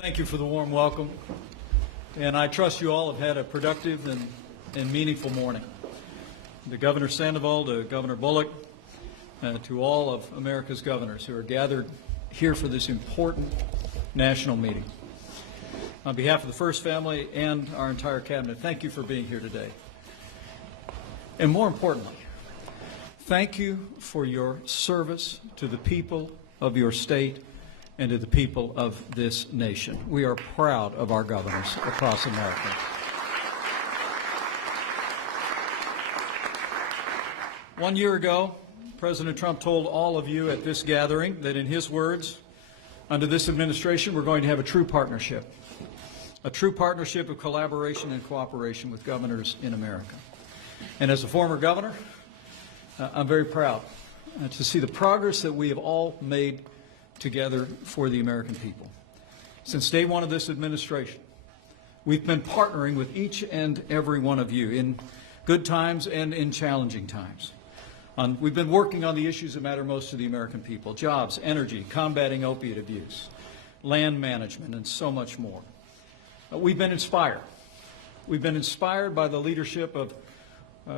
Thank you for the warm welcome, and I trust you all have had a productive and meaningful morning. To Governor Sandoval, to Governor Bullock, to all of America's governors who are gathered here for this important national meeting. On behalf of the First Family and our entire cabinet, thank you for being here today. And more importantly, thank you for your service to the people of your state and to the people of this nation. We are proud of our governors across America. One year ago, President Trump told all of you at this gathering that, in his words, under this administration, we're going to have a true partnership of collaboration and cooperation with governors in America. And as a former governor, I'm very proud to see the progress that we have all made together for the American people. Since day one of this administration, we've been partnering with each and every one of you in good times and in challenging times. We've been working on the issues that matter most to the American people: jobs, energy, combating opiate abuse, land management, and so much more. We've been inspired. We've been inspired by the leadership of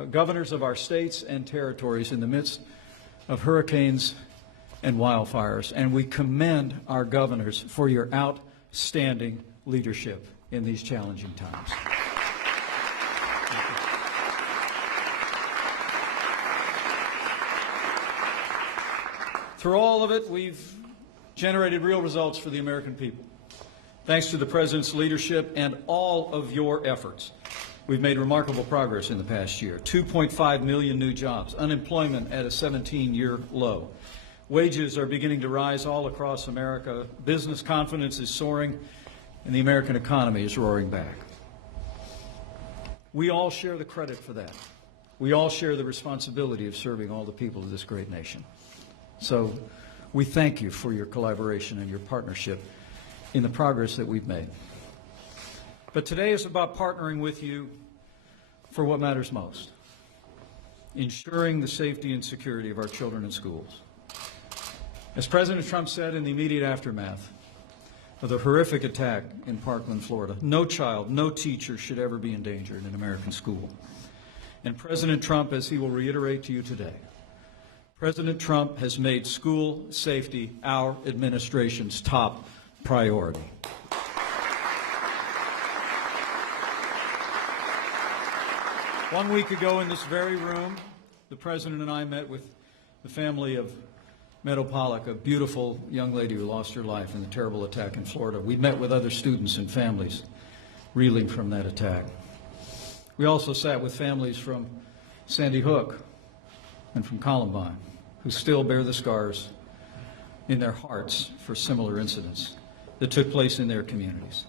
governors of our states and territories in the midst of hurricanes and wildfires, and we commend our governors for your outstanding leadership in these challenging times. Through all of it, we've generated real results for the American people. Thanks to the President's leadership and all of your efforts, we've made remarkable progress in the past year. 2.5 million new jobs, unemployment at a 17-year low. Wages are beginning to rise all across America. Business confidence is soaring, and the American economy is roaring back. We all share the credit for that. We all share the responsibility of serving all the people of this great nation. So we thank you for your collaboration and your partnership in the progress that we've made. But today is about partnering with you for what matters most: ensuring the safety and security of our children in schools. As President Trump said in the immediate aftermath of the horrific attack in Parkland, Florida, no child, no teacher should ever be endangered in an American school. And President Trump, as he will reiterate to you today, President Trump has made school safety our administration's top priority. One week ago in this very room, the President and I met with the family of Meadow Pollack, a beautiful young lady who lost her life in the terrible attack in Florida. We met with other students and families reeling from that attack. We also sat with families from Sandy Hook and from Columbine, who still bear the scars in their hearts for similar incidents that took place in their communities.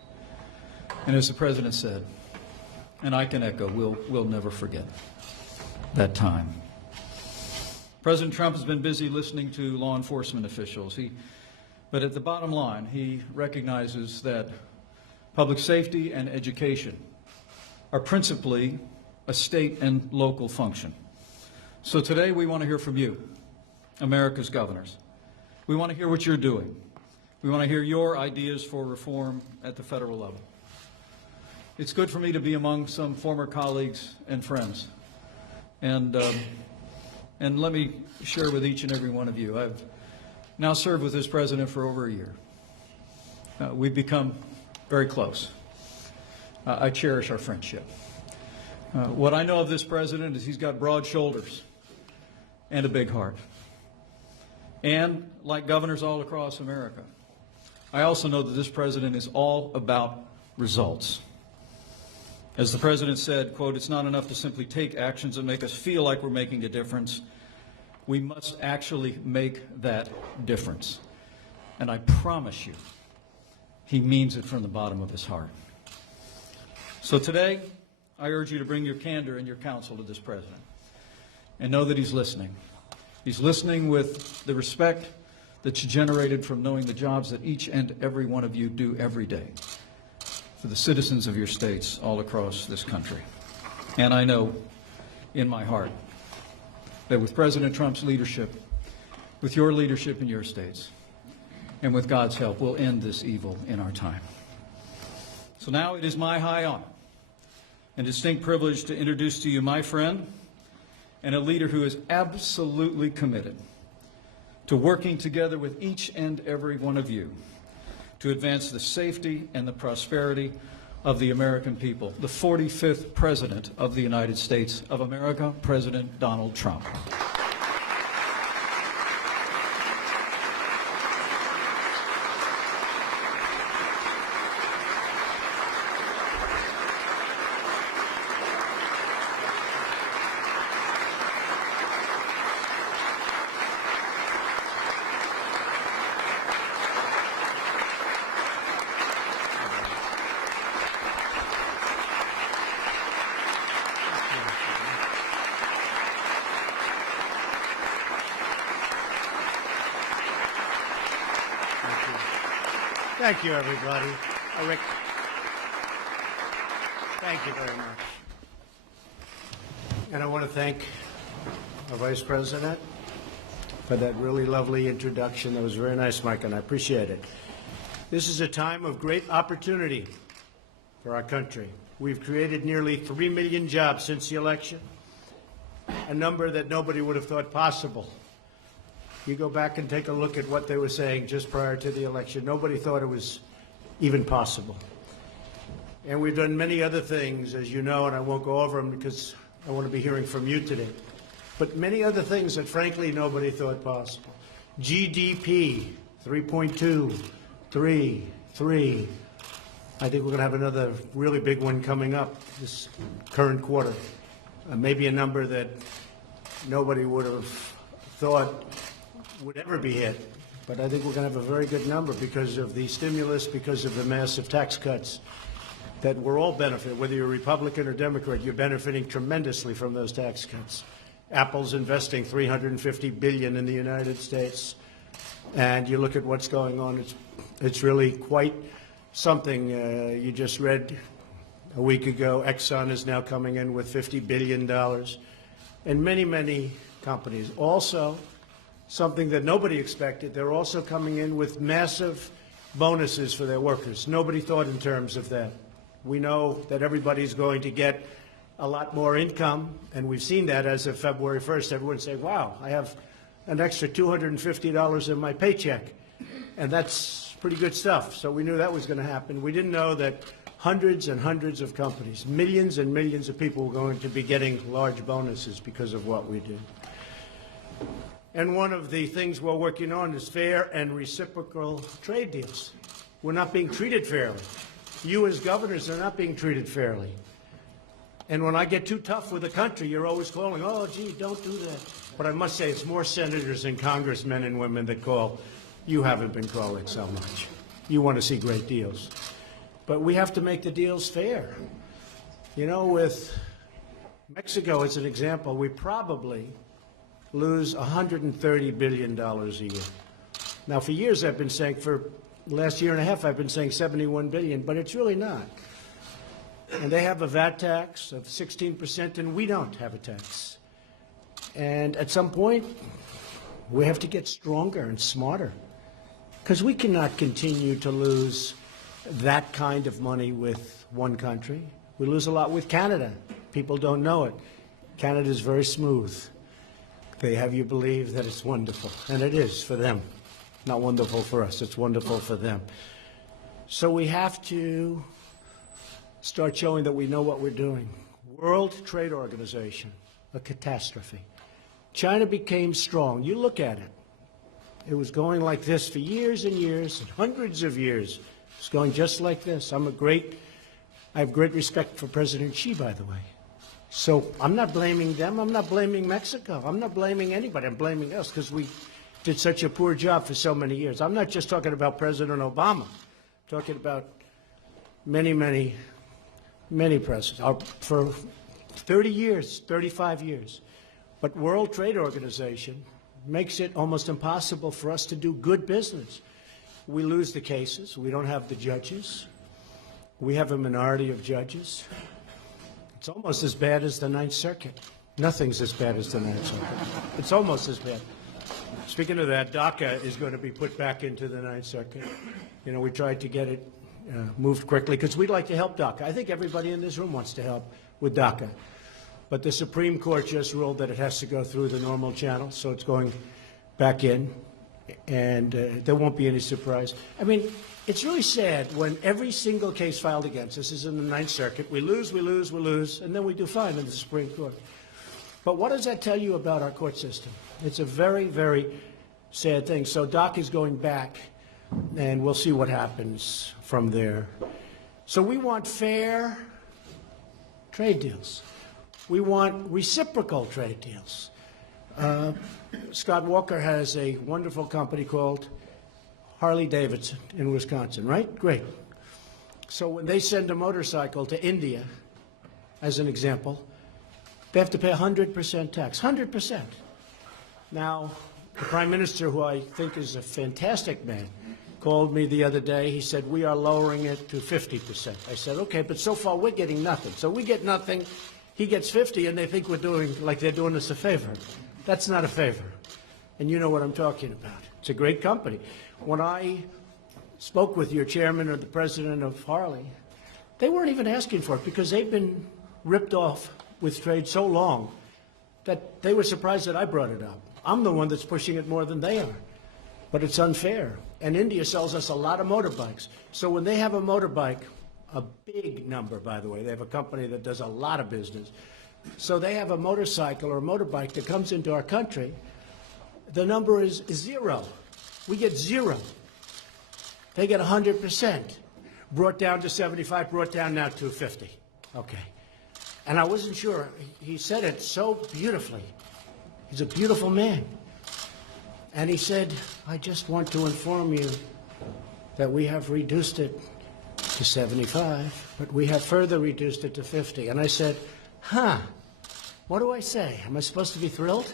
And as the President said, and I can echo, we'll never forget that time. President Trump has been busy listening to law enforcement officials. But at the bottom line, he recognizes that public safety and education are principally a state and local function. So today we want to hear from you, America's governors. We want to hear what you're doing. We want to hear your ideas for reform at the federal level. It's good for me to be among some former colleagues and friends. And let me share with each and every one of you, I've now served with this president for over a year. We've become very close. I cherish our friendship. What I know of this president is he's got broad shoulders and a big heart. And like governors all across America, I also know that this president is all about results. As the president said, quote, "It's not enough to simply take actions that make us feel like we're making a difference. We must actually make that difference." And I promise you, he means it from the bottom of his heart. So today, I urge you to bring your candor and your counsel to this president and know that he's listening. He's listening with the respect that's generated from knowing the jobs that each and every one of you do every day for the citizens of your states all across this country. And I know in my heart that with President Trump's leadership, with your leadership in your states, and with God's help, we'll end this evil in our time. So now it is my high honor and distinct privilege to introduce to you my friend and a leader who is absolutely committed to working together with each and every one of you to advance the safety and the prosperity of the American people, the 45th President of the United States of America, President Donald Trump. Thank you, everybody. Rick, thank you very much. And I want to thank our Vice President for that really lovely introduction. That was very nice, Mike, and I appreciate it. This is a time of great opportunity for our country. We've created nearly 3 million jobs since the election, a number that nobody would have thought possible. You go back and take a look at what they were saying just prior to the election. Nobody thought it was even possible. And we've done many other things, as you know, and I won't go over them because I want to be hearing from you today. But many other things that, frankly, nobody thought possible. GDP, 3.2, 3. I think we're going to have another really big one coming up this current quarter. Maybe a number that nobody would have thought would ever be hit. But I think we're going to have a very good number because of the stimulus, because of the massive tax cuts that we're all benefiting. Whether you're Republican or Democrat, you're benefiting tremendously from those tax cuts. Apple's investing $350 billion in the United States. And you look at what's going on, it's really quite something. You just read a week ago, Exxon is now coming in with $50 billion. And many, many companies. Also, something that nobody expected, they're also coming in with massive bonuses for their workers. Nobody thought in terms of that. We know that everybody's going to get a lot more income, and we've seen that as of February 1st. Everyone's saying, wow, I have an extra $250 in my paycheck, and that's pretty good stuff. So we knew that was going to happen. We didn't know that hundreds and hundreds of companies, millions and millions of people were going to be getting large bonuses because of what we do. And one of the things we're working on is fair and reciprocal trade deals. We're not being treated fairly. You as governors are not being treated fairly. And when I get too tough with the country, you're always calling, oh, gee, don't do that. But I must say it's more senators and congressmen and women that call. You haven't been calling so much. You want to see great deals. But we have to make the deals fair. You know, with Mexico as an example, we probably lose $130 billion a year. Now, for years I've been saying, for the last year and a half I've been saying $71 billion, but it's really not. And they have a VAT tax of 16%, and we don't have a tax. And at some point, we have to get stronger and smarter, because we cannot continue to lose that kind of money with one country. We lose a lot with Canada. People don't know it. Canada is very smooth. They have you believe that it's wonderful, and it is for them. Not wonderful for us, it's wonderful for them. So we have to start showing that we know what we're doing. World Trade Organization, a catastrophe. China became strong. You look at it. It was going like this for years and years, and hundreds of years. It's going just like this. I have great respect for President Xi, by the way. So I'm not blaming them. I'm not blaming Mexico. I'm not blaming anybody. I'm blaming us because we did such a poor job for so many years. I'm not just talking about President Obama. I'm talking about many, many, many presidents. For 30 years, 35 years. But World Trade Organization makes it almost impossible for us to do good business. We lose the cases. We don't have the judges. We have a minority of judges. It's almost as bad as the Ninth Circuit. Nothing's as bad as the Ninth Circuit. It's almost as bad. Speaking of that, DACA is going to be put back into the Ninth Circuit. You know, we tried to get it moved quickly because we'd like to help DACA. I think everybody in this room wants to help with DACA. But the Supreme Court just ruled that it has to go through the normal channel, so it's going back in, and there won't be any surprise. I mean, it's really sad when every single case filed against us is in the Ninth Circuit. We lose, and then we do fine in the Supreme Court. But what does that tell you about our court system? It's a very, very sad thing. So DACA is going back, and we'll see what happens from there. So we want fair trade deals. We want reciprocal trade deals. Scott Walker has a wonderful company called Harley-Davidson in Wisconsin, right? Great. So when they send a motorcycle to India, as an example, they have to pay 100% tax, 100%. Now, the Prime Minister, who I think is a fantastic man, called me the other day. He said, we are lowering it to 50%. I said, okay, but so far we're getting nothing. So we get nothing, he gets 50, and they think we're doing, like they're doing us a favor. That's not a favor. And you know what I'm talking about. It's a great company. When I spoke with your chairman or the president of Harley, they weren't even asking for it because they've been ripped off with trade so long that they were surprised that I brought it up. I'm the one that's pushing it more than they are. But it's unfair. And India sells us a lot of motorbikes. So when they have a motorbike, a big number, by the way, they have a company that does a lot of business. So they have a motorcycle or a motorbike that comes into our country, the number is 0. We get 0. They get 100%. Brought down to 75, brought down now to 50. Okay. And I wasn't sure. He said it so beautifully. He's a beautiful man. And he said, I just want to inform you that we have reduced it to 75, but we have further reduced it to 50. And I said, what do I say? Am I supposed to be thrilled?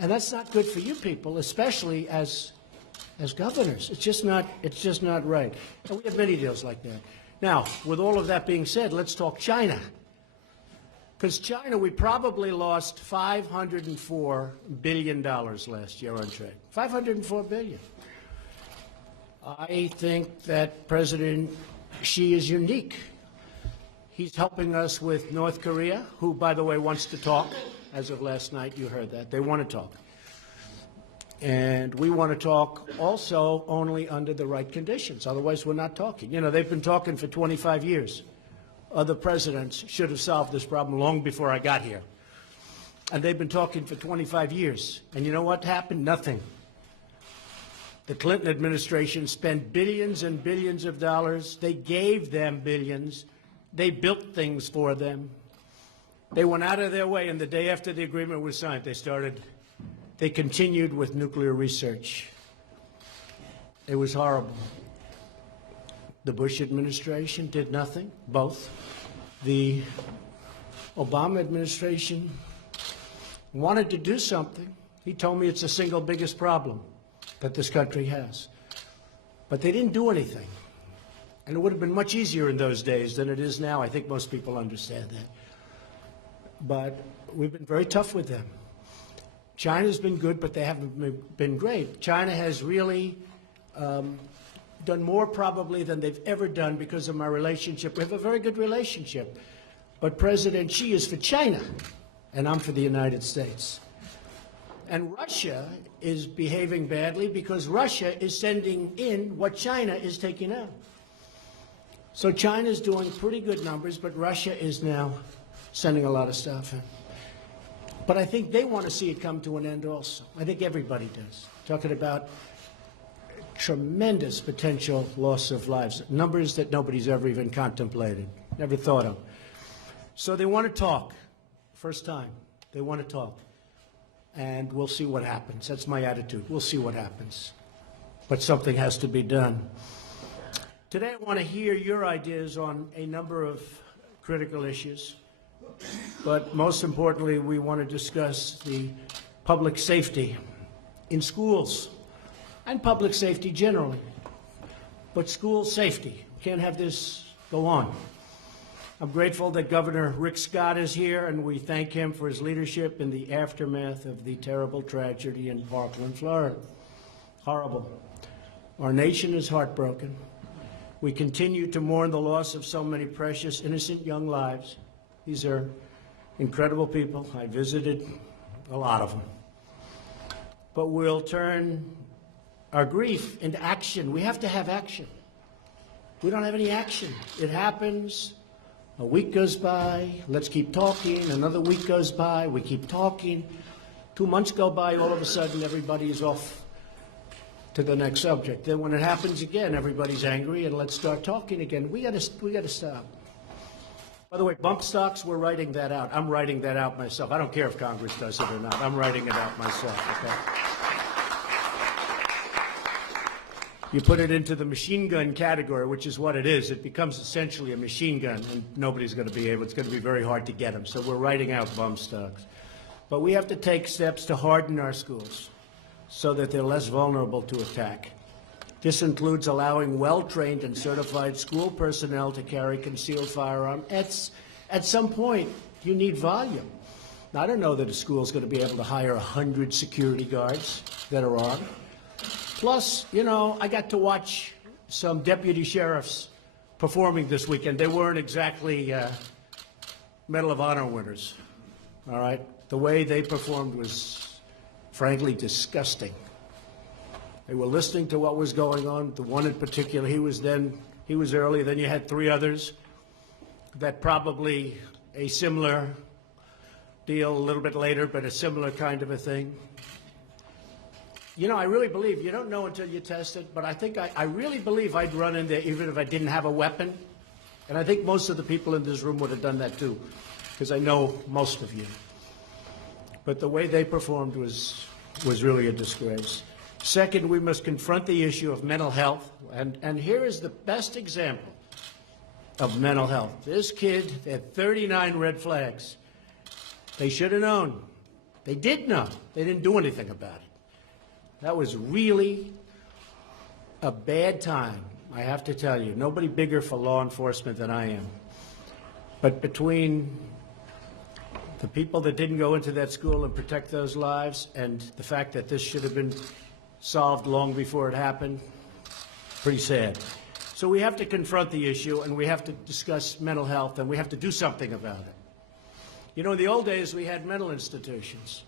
And that's not good for you people, especially as governors. It's just not right. And we have many deals like that. Now, with all of that being said, let's talk China. Because China, we probably lost $504 billion last year on trade. $504 billion. I think that President Xi is unique. He's helping us with North Korea, who, by the way, wants to talk. As of last night, you heard that. They want to talk. And we want to talk also only under the right conditions. Otherwise, we're not talking. You know, they've been talking for 25 years. Other presidents should have solved this problem long before I got here. And they've been talking for 25 years. And you know what happened? Nothing. The Clinton administration spent billions and billions of dollars. They gave them billions. They built things for them. They went out of their way, and the day after the agreement was signed, they continued with nuclear research. It was horrible. The Bush administration did nothing, both. The Obama administration wanted to do something. He told me it's the single biggest problem that this country has. But they didn't do anything. And it would have been much easier in those days than it is now. I think most people understand that. But we've been very tough with them. China's been good, but they haven't been great. China has really done more probably than they've ever done because of my relationship. We have a very good relationship. But President Xi is for China, and I'm for the United States. And Russia is behaving badly because Russia is sending in what China is taking out. So China's doing pretty good numbers, but Russia is now sending a lot of stuff in. But I think they want to see it come to an end also. I think everybody does. Talking about tremendous potential loss of lives, numbers that nobody's ever even contemplated, never thought of. So they want to talk. First time. They want to talk. And we'll see what happens. That's my attitude. We'll see what happens. But something has to be done. Today I want to hear your ideas on a number of critical issues. But most importantly, we want to discuss the public safety in schools and public safety generally. But school safety, can't have this go on. I'm grateful that Governor Rick Scott is here, and we thank him for his leadership in the aftermath of the terrible tragedy in Parkland, Florida. Horrible. Our nation is heartbroken. We continue to mourn the loss of so many precious, innocent young lives. These are incredible people. I visited a lot of them. But we'll turn our grief into action. We have to have action. We don't have any action. It happens. A week goes by. Let's keep talking. Another week goes by. We keep talking. 2 months go by. All of a sudden, everybody's off to the next subject. Then when it happens again, everybody's angry, and let's start talking again. We got to stop. By the way, bump stocks, we're writing that out. I'm writing that out myself. I don't care if Congress does it or not. I'm writing it out myself, okay? You put it into the machine gun category, which is what it is. It becomes essentially a machine gun, and nobody's going to be able. It's going to be very hard to get them. So we're writing out bump stocks. But we have to take steps to harden our schools so that they're less vulnerable to attack. This includes allowing well-trained and certified school personnel to carry concealed firearm. At some point, you need volume. Now, I don't know that a school is going to be able to hire 100 security guards that are armed. Plus, you know, I got to watch some deputy sheriffs performing this weekend. They weren't exactly Medal of Honor winners, all right? The way they performed was, frankly, disgusting. They were listening to what was going on. The one in particular, he was early. Then you had 3 others that probably a similar deal a little bit later, but a similar kind of a thing. You know, I really believe, you don't know until you test it, but I really believe I'd run in there even if I didn't have a weapon. And I think most of the people in this room would have done that too, because I know most of you. But the way they performed was really a disgrace. Second, we must confront the issue of mental health. And here is the best example of mental health. This kid had 39 red flags. They should have known. They did know. They didn't do anything about it. That was really a bad time, I have to tell you. Nobody bigger for law enforcement than I am. But between the people that didn't go into that school and protect those lives and the fact that this should have been solved long before it happened, pretty sad. So we have to confront the issue, and we have to discuss mental health, and we have to do something about it. You know, in the old days, we had mental institutions.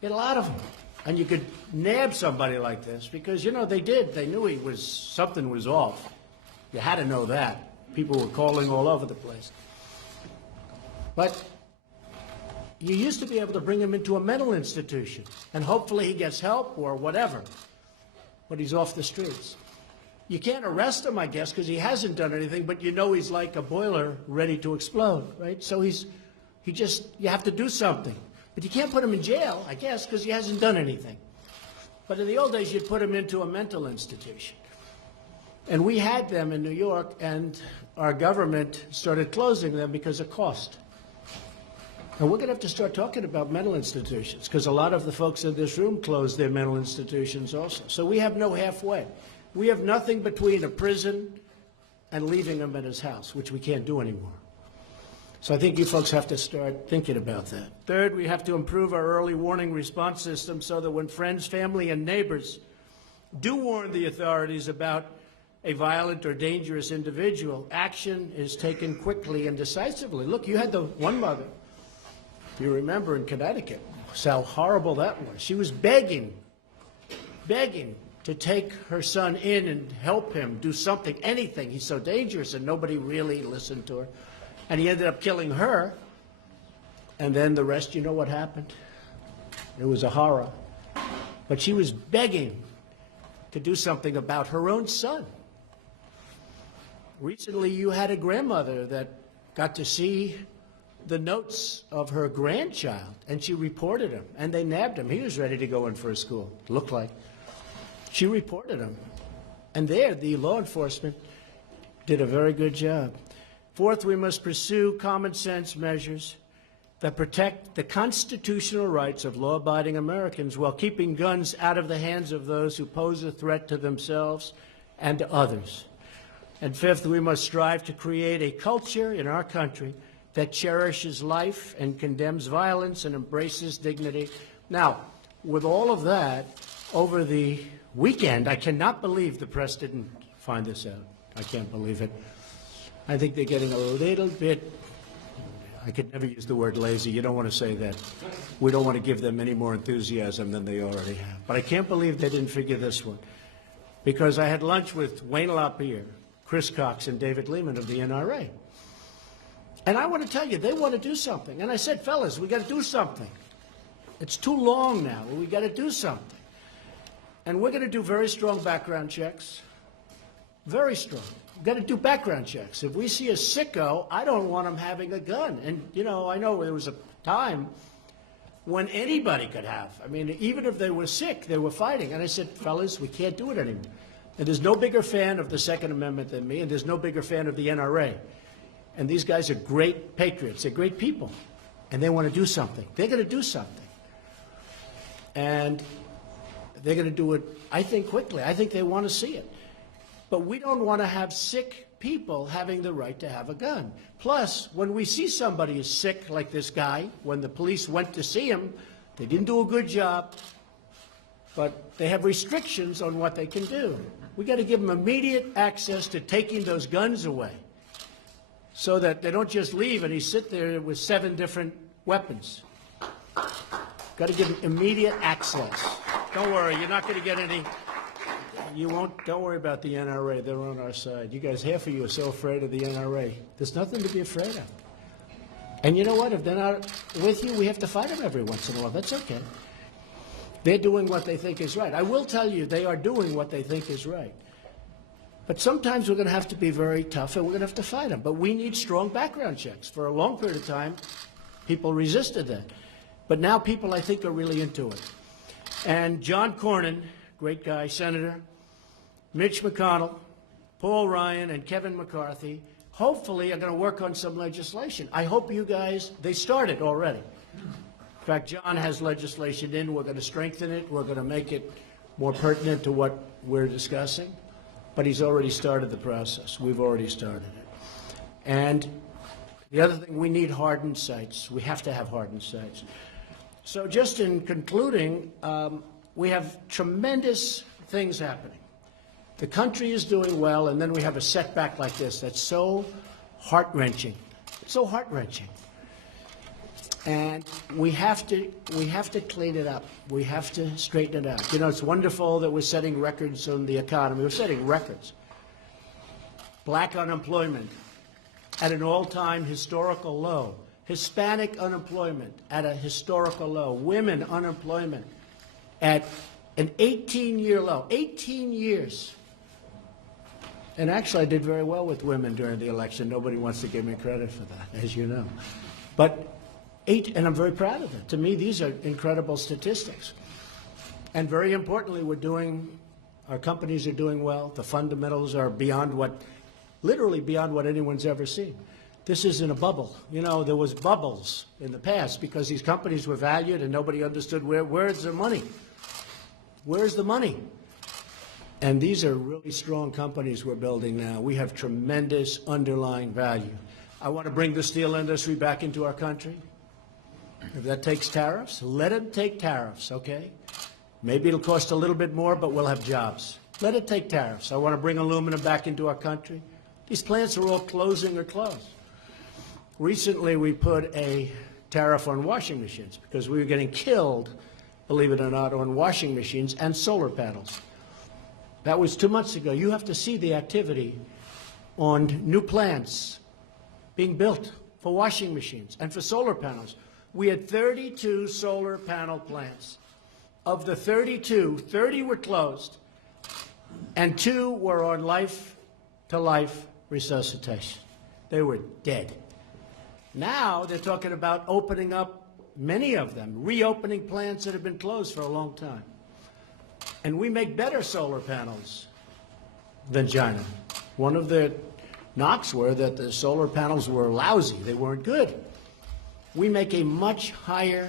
We had a lot of them. And you could nab somebody like this because, you know, they did. They knew something was off. You had to know that. People were calling all over the place. But you used to be able to bring him into a mental institution, and hopefully he gets help or whatever, but he's off the streets. You can't arrest him, I guess, because he hasn't done anything, but you know he's like a boiler ready to explode, right? So you have to do something. But you can't put him in jail, I guess, because he hasn't done anything. But in the old days, you'd put him into a mental institution. And we had them in New York, and our government started closing them because of cost. And we're going to have to start talking about mental institutions, because a lot of the folks in this room closed their mental institutions also. So we have no halfway. We have nothing between a prison and leaving him at his house, which we can't do anymore. So I think you folks have to start thinking about that. Third, we have to improve our early warning response system so that when friends, family, and neighbors do warn the authorities about a violent or dangerous individual, action is taken quickly and decisively. Look, you had the one mother, you remember, in Connecticut, how horrible that was. She was begging to take her son in and help him do something, anything. He's so dangerous, and nobody really listened to her. And he ended up killing her. And then the rest, you know what happened? It was a horror. But she was begging to do something about her own son. Recently, you had a grandmother that got to see the notes of her grandchild, and she reported him, and they nabbed him. He was ready to go in for a school, it looked like. She reported him. And there, the law enforcement did a very good job. Fourth, we must pursue common sense measures that protect the constitutional rights of law-abiding Americans while keeping guns out of the hands of those who pose a threat to themselves and to others. And fifth, we must strive to create a culture in our country that cherishes life and condemns violence and embraces dignity. Now, with all of that, over the weekend, I cannot believe the press didn't find this out. I can't believe it. I think they're getting a little bit, I could never use the word lazy. You don't want to say that. We don't want to give them any more enthusiasm than they already have. But I can't believe they didn't figure this one. Because I had lunch with Wayne LaPierre, Chris Cox, and David Lehman of the NRA. And I want to tell you, they want to do something. And I said, fellas, we got to do something. It's too long now. We got to do something. And we're going to do very strong background checks. Very strong. We've got to do background checks. If we see a sicko, I don't want him having a gun. And, you know, I know there was a time when anybody could have. I mean, even if they were sick, they were fighting. And I said, fellas, we can't do it anymore. And there's no bigger fan of the Second Amendment than me, and there's no bigger fan of the NRA. And these guys are great patriots. They're great people. And they want to do something. They're going to do something. And they're going to do it, I think, quickly. I think they want to see it. But we don't want to have sick people having the right to have a gun. Plus, when we see somebody is sick, like this guy, when the police went to see him, they didn't do a good job, but they have restrictions on what they can do. We got to give them immediate access to taking those guns away so that they don't just leave and he sit there with 7 different weapons. Got to give them immediate access. Don't worry, you're not going to get any. You won't. Don't worry about the NRA. They're on our side. You guys, half of you are so afraid of the NRA. There's nothing to be afraid of. And you know what? If they're not with you, we have to fight them every once in a while. That's okay. They're doing what they think is right. I will tell you, they are doing what they think is right. But sometimes we're going to have to be very tough, and we're going to have to fight them. But we need strong background checks. For a long period of time, people resisted that. But now people, I think, are really into it. And John Cornyn, great guy, senator, Mitch McConnell, Paul Ryan, and Kevin McCarthy, hopefully are going to work on some legislation. I hope you guys, they started already. In fact, John has legislation in. We're going to strengthen it. We're going to make it more pertinent to what we're discussing. But he's already started the process. We've already started it. And the other thing, we need hardened sites. We have to have hardened sites. So just in concluding, we have tremendous things happening. The country is doing well, and then we have a setback like this that's so heart-wrenching, so heart-wrenching. And we have to clean it up. We have to straighten it out. You know, it's wonderful that we're setting records on the economy. We're setting records. Black unemployment at an all-time historical low. Hispanic unemployment at a historical low. Women unemployment at an 18-year low. 18 years. And actually, I did very well with women during the election. Nobody wants to give me credit for that, as you know. But and I'm very proud of it. To me, these are incredible statistics. And very importantly, our companies are doing well. The fundamentals are literally beyond what anyone's ever seen. This isn't a bubble. You know, there was bubbles in the past because these companies were valued and nobody understood where's the money? Where's the money? And these are really strong companies we're building now. We have tremendous underlying value. I want to bring the steel industry back into our country. If that takes tariffs, let it take tariffs, okay? Maybe it'll cost a little bit more, but we'll have jobs. Let it take tariffs. I want to bring aluminum back into our country. These plants are all closing or closed. Recently, we put a tariff on washing machines because we were getting killed, believe it or not, on washing machines and solar panels. That was 2 months ago. You have to see the activity on new plants being built for washing machines and for solar panels. We had 32 solar panel plants. Of the 32, 30 were closed, and 2 were on life-to-life resuscitation. They were dead. Now they're talking about opening up many of them, reopening plants that have been closed for a long time. And we make better solar panels than China. One of the knocks were that the solar panels were lousy. They weren't good. We make a much higher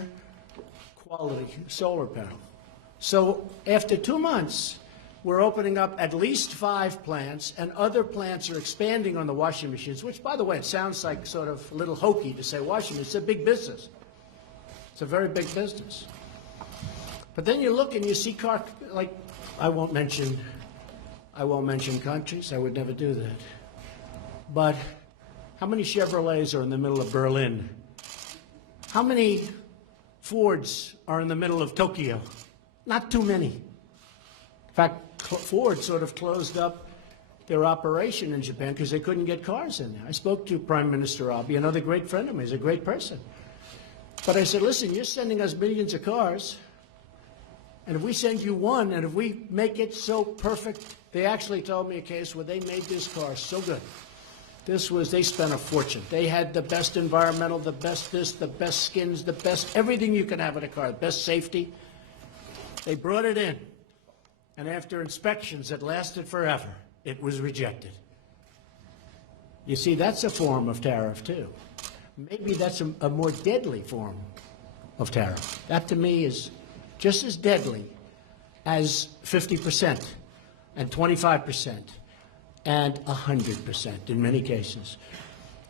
quality solar panel. So after 2 months, we're opening up at least 5 plants, and other plants are expanding on the washing machines, which, by the way, it sounds like sort of a little hokey to say washing machines. It's a big business. It's a very big business. But then you look and you see I won't mention I won't mention countries. I would never do that. But how many Chevrolets are in the middle of Berlin? How many Fords are in the middle of Tokyo? Not too many. In fact, Ford sort of closed up their operation in Japan because they couldn't get cars in there. I spoke to Prime Minister Abe, another great friend of mine. He's a great person. But I said, listen, you're sending us millions of cars, and if we send you one, and if we make it so perfect, they actually told me a case where they made this car so good. They spent a fortune. They had the best environmental, the best this, the best skins, the best everything you can have in a car, the best safety. They brought it in, and after inspections that lasted forever, it was rejected. You see, that's a form of tariff, too. Maybe that's a more deadly form of tariff. That, to me, is just as deadly as 50% and 25% and 100% in many cases.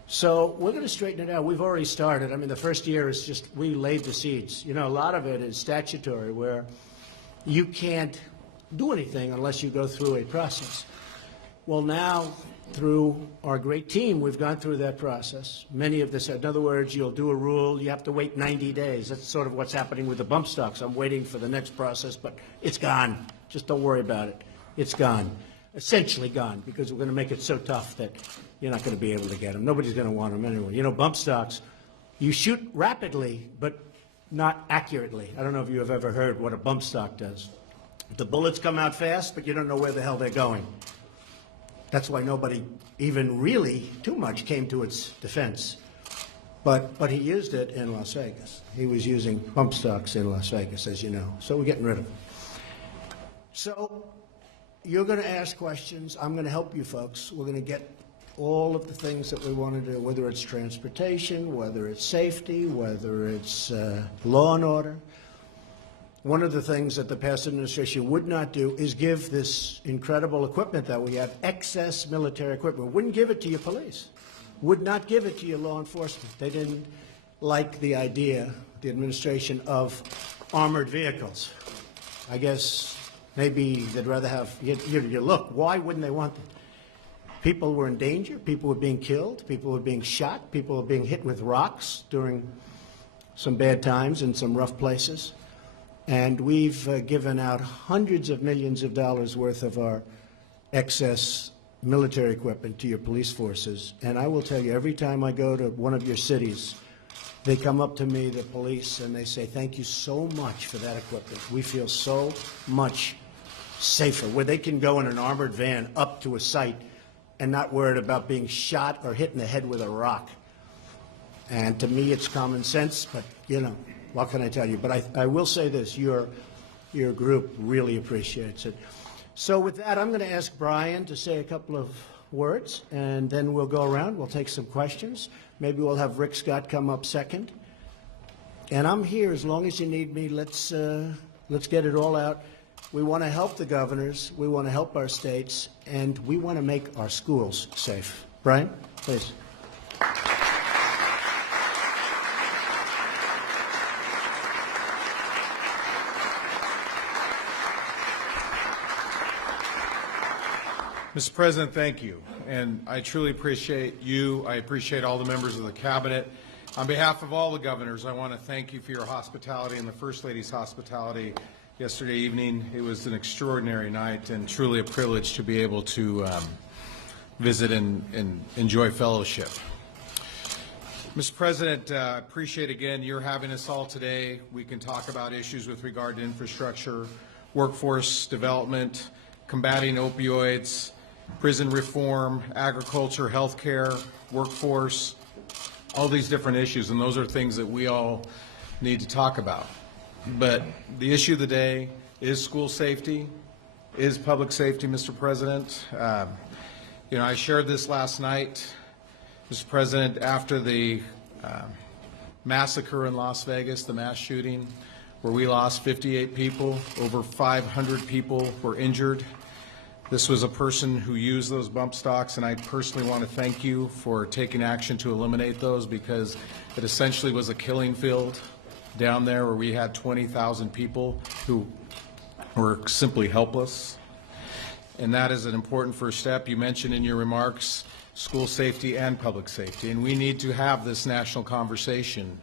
So we're going to straighten it out. We've already started. I mean, the first year is just, we laid the seeds. You know, a lot of it is statutory, where you can't do anything unless you go through a process. Well, now, through our great team, we've gone through that process. Many of this, in other words, you'll do a rule, you have to wait 90 days. That's sort of what's happening with the bump stocks. I'm waiting for the next process, but it's gone. Just don't worry about it. It's gone. Essentially gone, because we're going to make it so tough that you're not going to be able to get them. Nobody's going to want them anyway. You know, bump stocks, you shoot rapidly, but not accurately. I don't know if you have ever heard what a bump stock does. The bullets come out fast, but you don't know where the hell they're going. That's why nobody even really too much came to its defense. But he used it in Las Vegas. He was using bump stocks in Las Vegas, as you know. So we're getting rid of them. So you're going to ask questions. I'm going to help you folks. We're going to get all of the things that we want to do, whether it's transportation, whether it's safety, whether it's law and order. One of the things that the past administration would not do is give this incredible equipment that we have, excess military equipment. Wouldn't give it to your police. Would not give it to your law enforcement. They didn't like the idea, the administration, of armored vehicles. I guess maybe they'd rather have, you look, why wouldn't they want them? People were in danger. People were being killed. People were being shot. People were being hit with rocks during some bad times in some rough places. And we've given out hundreds of millions of dollars worth of our excess military equipment to your police forces. And I will tell you, every time I go to one of your cities, they come up to me, the police, and they say, thank you so much for that equipment. We feel so much safer, where they can go in an armored van up to a site and not worried about being shot or hit in the head with a rock. And to me, it's common sense, but, you know, what can I tell you? But I will say this, your group really appreciates it. So with that, I'm going to ask Brian to say a couple of words, and then we'll go around. We'll take some questions. Maybe we'll have Rick Scott come up second. And I'm here as long as you need me. Let's get it all out. We want to help the governors. We want to help our states. And we want to make our schools safe. Brian, please. Mr. President, thank you. And I truly appreciate you. I appreciate all the members of the Cabinet. On behalf of all the governors, I want to thank you for your hospitality and the First Lady's hospitality yesterday evening. It was an extraordinary night and truly a privilege to be able to visit and enjoy fellowship. Mr. President, I appreciate again your having us all today. We can talk about issues with regard to infrastructure, workforce development, combating opioids, prison reform, agriculture, healthcare, workforce, all these different issues, and those are things that we all need to talk about. But the issue of the day is school safety, is public safety, Mr. President. You know, I shared this last night, Mr. President, after the massacre in Las Vegas, the mass shooting, where we lost 58 people, over 500 people were injured. This was a person who used those bump stocks, and I personally want to thank you for taking action to eliminate those, because it essentially was a killing field down there where we had 20,000 people who were simply helpless. and that is an important first step. You mentioned in your remarks school safety and public safety, and we need to have this national conversation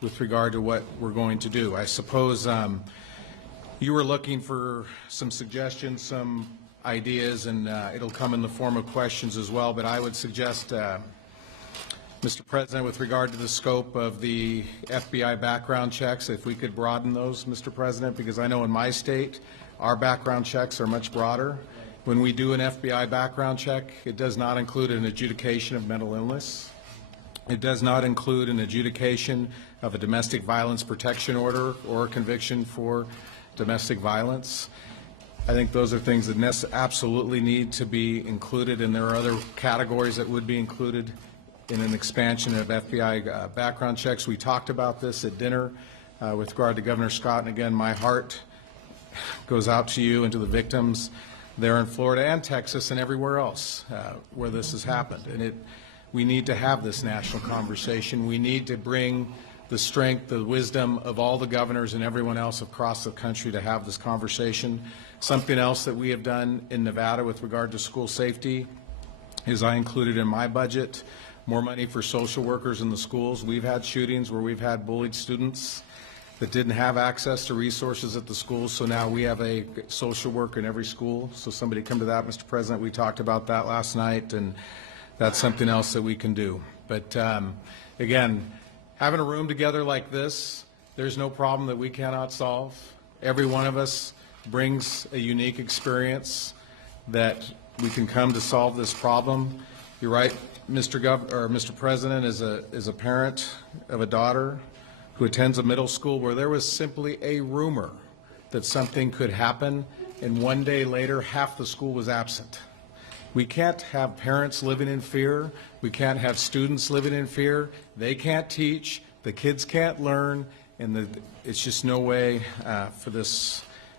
with regard to what we're going to do. I suppose you were looking for some suggestions, some ideas, and it'll come in the form of questions as well, but I would suggest, Mr. President, with regard to the scope of the FBI background checks, if we could broaden those, Mr. President, because I know in my state, our background checks are much broader. When we do an FBI background check, it does not include an adjudication of mental illness. It does not include an adjudication of a domestic violence protection order or a conviction for domestic violence. I think those are things that absolutely need to be included, and there are other categories that would be included in an expansion of FBI background checks. We talked about this at dinner with regard to Governor Scott, and again, my heart goes out to you and to the victims there in Florida and Texas and everywhere else where this has happened. And we need to have this national conversation. We need to bring the strength, the wisdom of all the governors and everyone else across the country to have this conversation. Something else that we have done in Nevada with regard to school safety is I included in my budget more money for social workers in the schools. We've had shootings where we've had bullied students that didn't have access to resources at the schools, so now we have a social worker in every school. So somebody come to that, Mr. President. We talked about that last night, and that's something else that we can do. But again, having a room together like this, there's no problem that we cannot solve. Every one of us brings a unique experience that we can come to solve this problem. You're right, Mr. President, as a parent of a daughter who attends a middle school where there was simply a rumor that something could happen, and one day later, half the school was absent. We can't have parents living in fear. We can't have students living in fear. They can't teach. The kids can't learn, and it's just no way for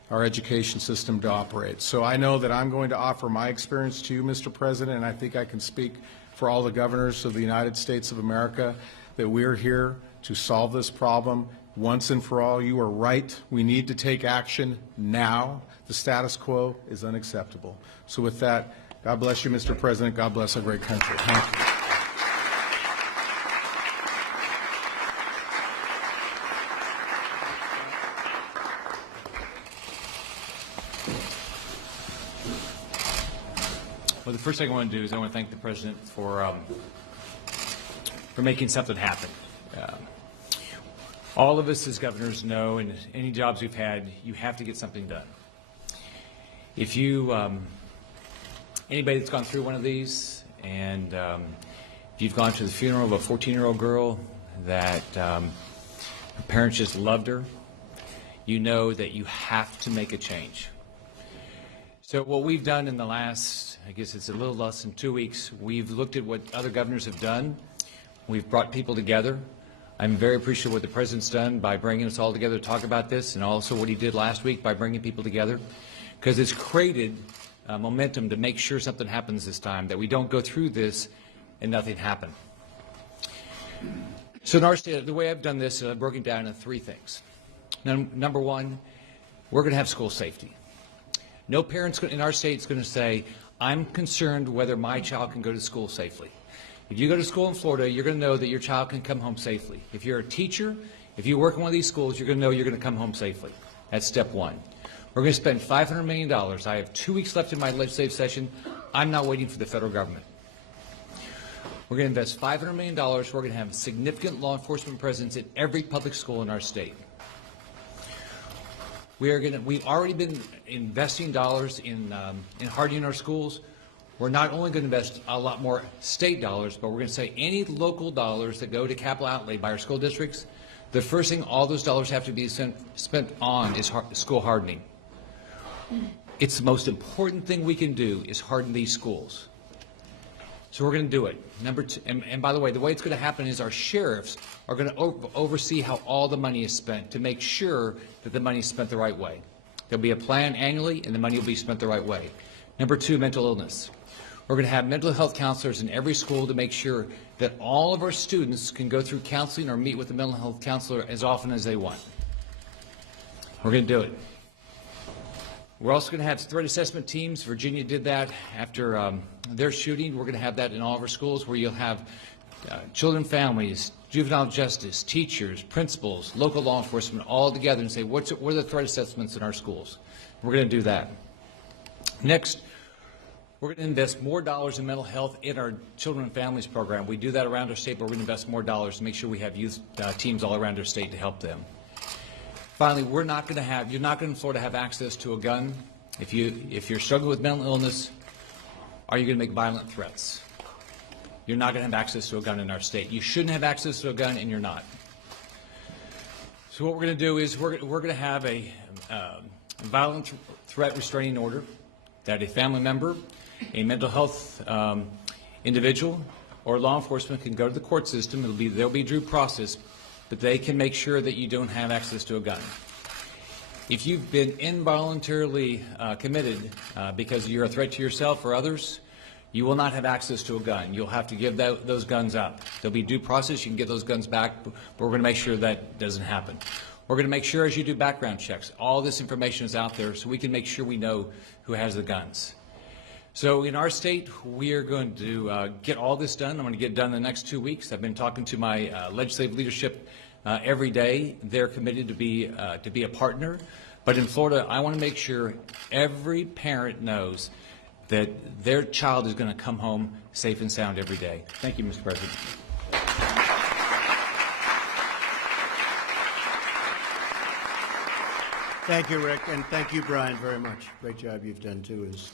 our education system to operate. So I know that I'm going to offer my experience to you, Mr. President, and I think I can speak for all the governors of the United States of America that we're here to solve this problem once and for all. You are right. We need to take action now. The status quo is unacceptable. So with that, God bless you, Mr. President. God bless our great country. Thank you. Well, the first thing I want to do is I want to thank the President for making something happen. All of us as governors know, and any jobs we've had, you have to get something done. If you, anybody that's gone through one of these, and if you've gone to the funeral of a 14-year-old girl that her parents just loved her, you know that you have to make a change. So what we've done in the last, I guess it's a little less than 2 weeks, we've looked at what other governors have done. We've brought people together. I'm very appreciative of what the President's done by bringing us all together to talk about this, and also what he did last week by bringing people together, because it's created momentum to make sure something happens this time, that we don't go through this and nothing happen. So in our state, the way I've done this, I've broken it down into 3 things. Number one, we're going to have school safety. No parents in our state is going to say, I'm concerned whether my child can go to school safely. If you go to school in Florida, you're going to know that your child can come home safely. If you're a teacher, if you work in one of these schools, you're going to know you're going to come home safely. That's step one. We're going to spend $500 million. I have 2 weeks left in my legislative session. I'm not waiting for the federal government. We're going to invest $500 million. We're going to have significant law enforcement presence in every public school in our state. We've already been investing dollars in hardening our schools. We're not only going to invest a lot more state dollars, but we're going to say any local dollars that go to capital outlay by our school districts, the first thing all those dollars have to be spent on is school hardening. It's the most important thing we can do is harden these schools. So we're going to do it. Number two, and by the way, the way it's going to happen is our sheriffs are going to oversee how all the money is spent to make sure that the money is spent the right way. There'll be a plan annually, and the money will be spent the right way. Number two, mental illness. We're going to have mental health counselors in every school to make sure that all of our students can go through counseling or meet with a mental health counselor as often as they want. We're going to do it. We're also going to have threat assessment teams. Virginia did that after their shooting. We're going to have that in all of our schools, where you'll have children, families, juvenile justice, teachers, principals, local law enforcement all together and say, what are the threat assessments in our schools? We're going to do that. Next, we're going to invest more dollars in mental health in our children and families program. We do that around our state, but we're going to invest more dollars to make sure we have youth teams all around our state to help them. Finally, you're not going in Florida have access to a gun. If you're struggling with mental illness, are you going to make violent threats? You're not going to have access to a gun in our state. You shouldn't have access to a gun, and you're not. So what we're going to do is we're going to have a violent threat restraining order that a family member, a mental health individual, or law enforcement can go to the court system. There'll be due process, but they can make sure that you don't have access to a gun. If you've been involuntarily committed because you're a threat to yourself or others, you will not have access to a gun. You'll have to give those guns up. There'll be due process. You can get those guns back, but we're going to make sure that doesn't happen. We're going to make sure as you do background checks, all this information is out there so we can make sure we know who has the guns. So in our state, we are going to get all this done. I'm going to get it done in the next 2 weeks. I've been talking to my legislative leadership every day. They're committed to be a partner. But in Florida, I want to make sure every parent knows that their child is going to come home safe and sound every day. Thank you, Mr. President. Thank you, Rick, and thank you, Brian, very much. Great job you've done, too, as